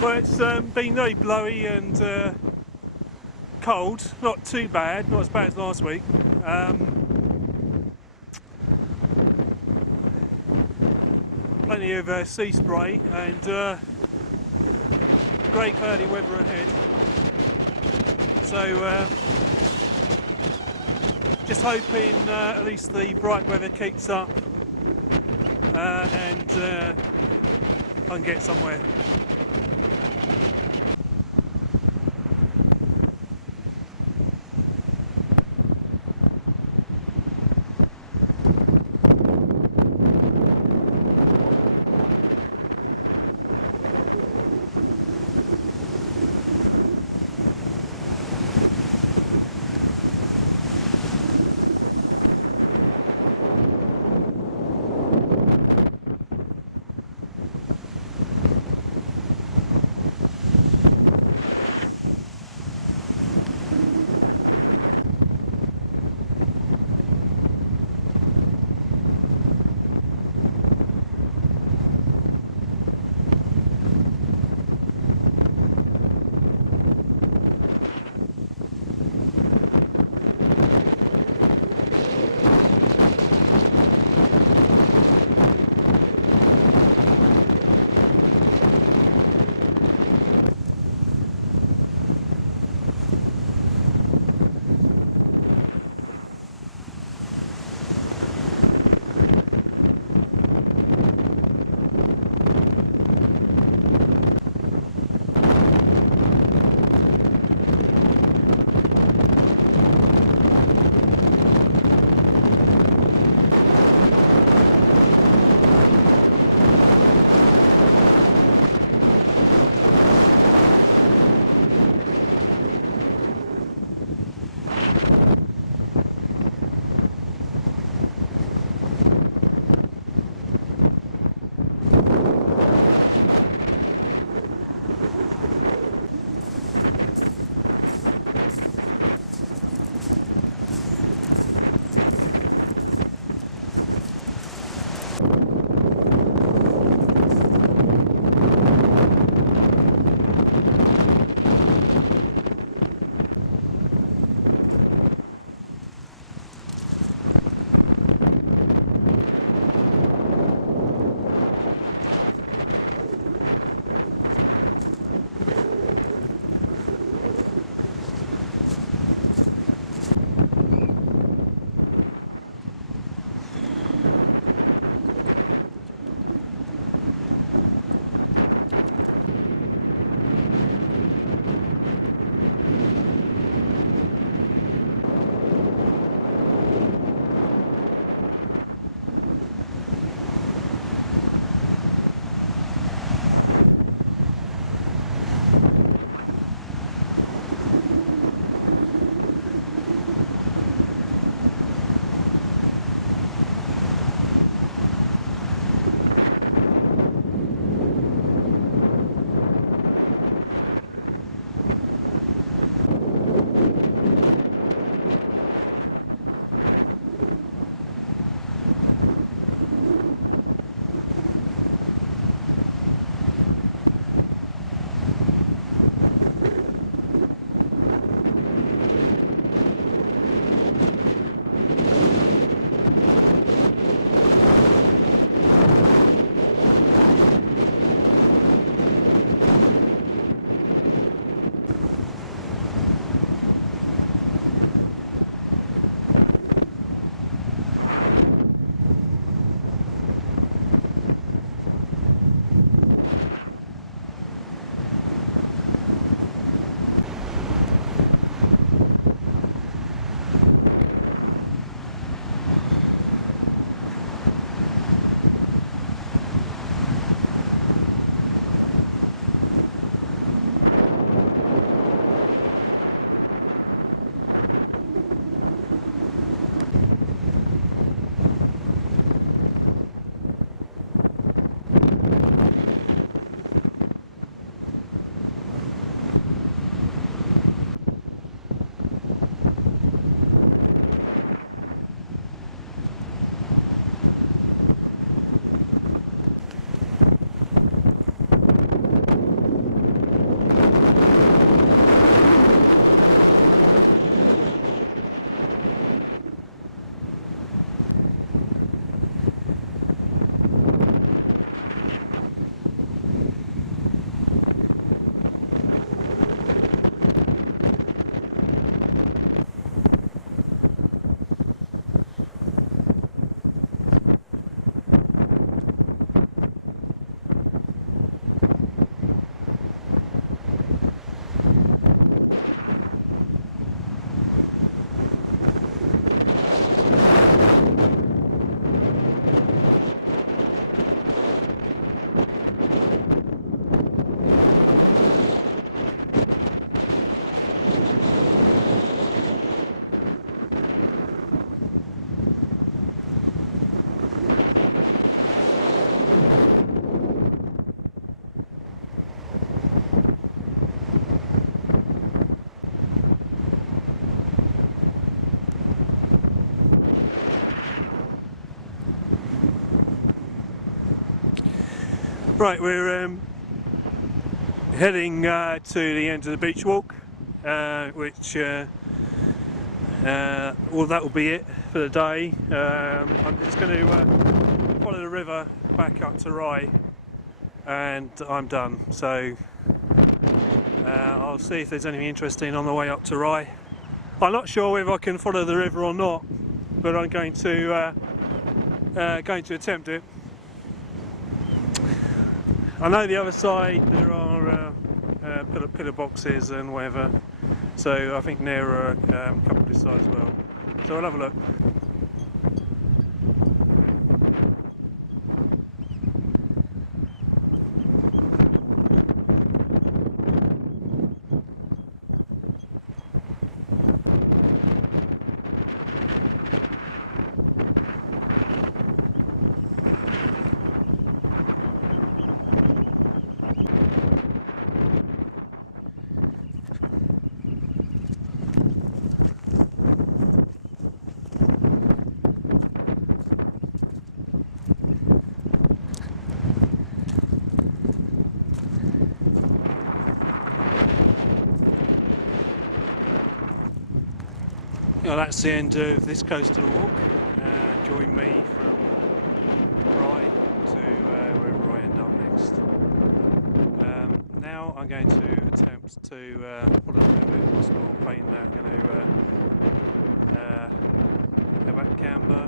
Well, it's been very blowy and cold, not too bad, not as bad as last week. Plenty of sea spray and great cloudy weather ahead. So just hoping at least the bright weather keeps up and I can get somewhere. Right, we're heading to the end of the beach walk, which well, that will be it for the day. I'm just going to follow the river back up to Rye, and I'm done. So I'll see if there's anything interesting on the way up to Rye. I'm not sure whether I can follow the river or not, but I'm going to attempt it. I know the other side there are pillar boxes and whatever, so I think there are a couple this side as well. So I'll have a look. Well, that's the end of this coastal walk. Join me from Rye to wherever I end up next. Now I'm going to attempt to follow the river if possible, failing that I'm going to go back to Camber.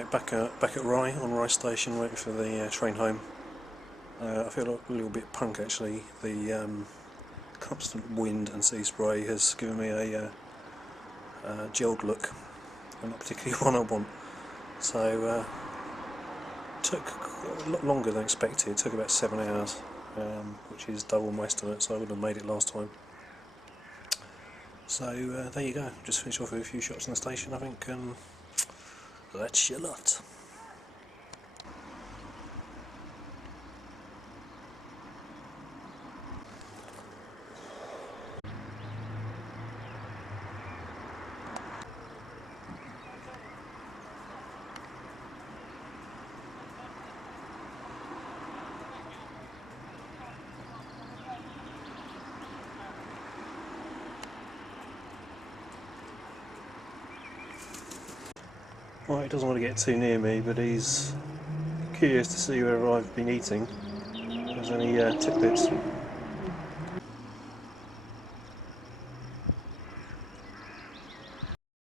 Right, back at Rye, on Rye Station, waiting for the train home. I feel a little bit punk actually. The constant wind and sea spray has given me a gelled look, and not particularly one I want. So took a lot longer than expected. It took about 7 hours, which is double my estimate, so I wouldn't have made it last time. So there you go, just finished off with a few shots in the station, I think, and that's your lot. Right, he doesn't want to get too near me, but he's curious to see where I've been eating. If there's any tidbits.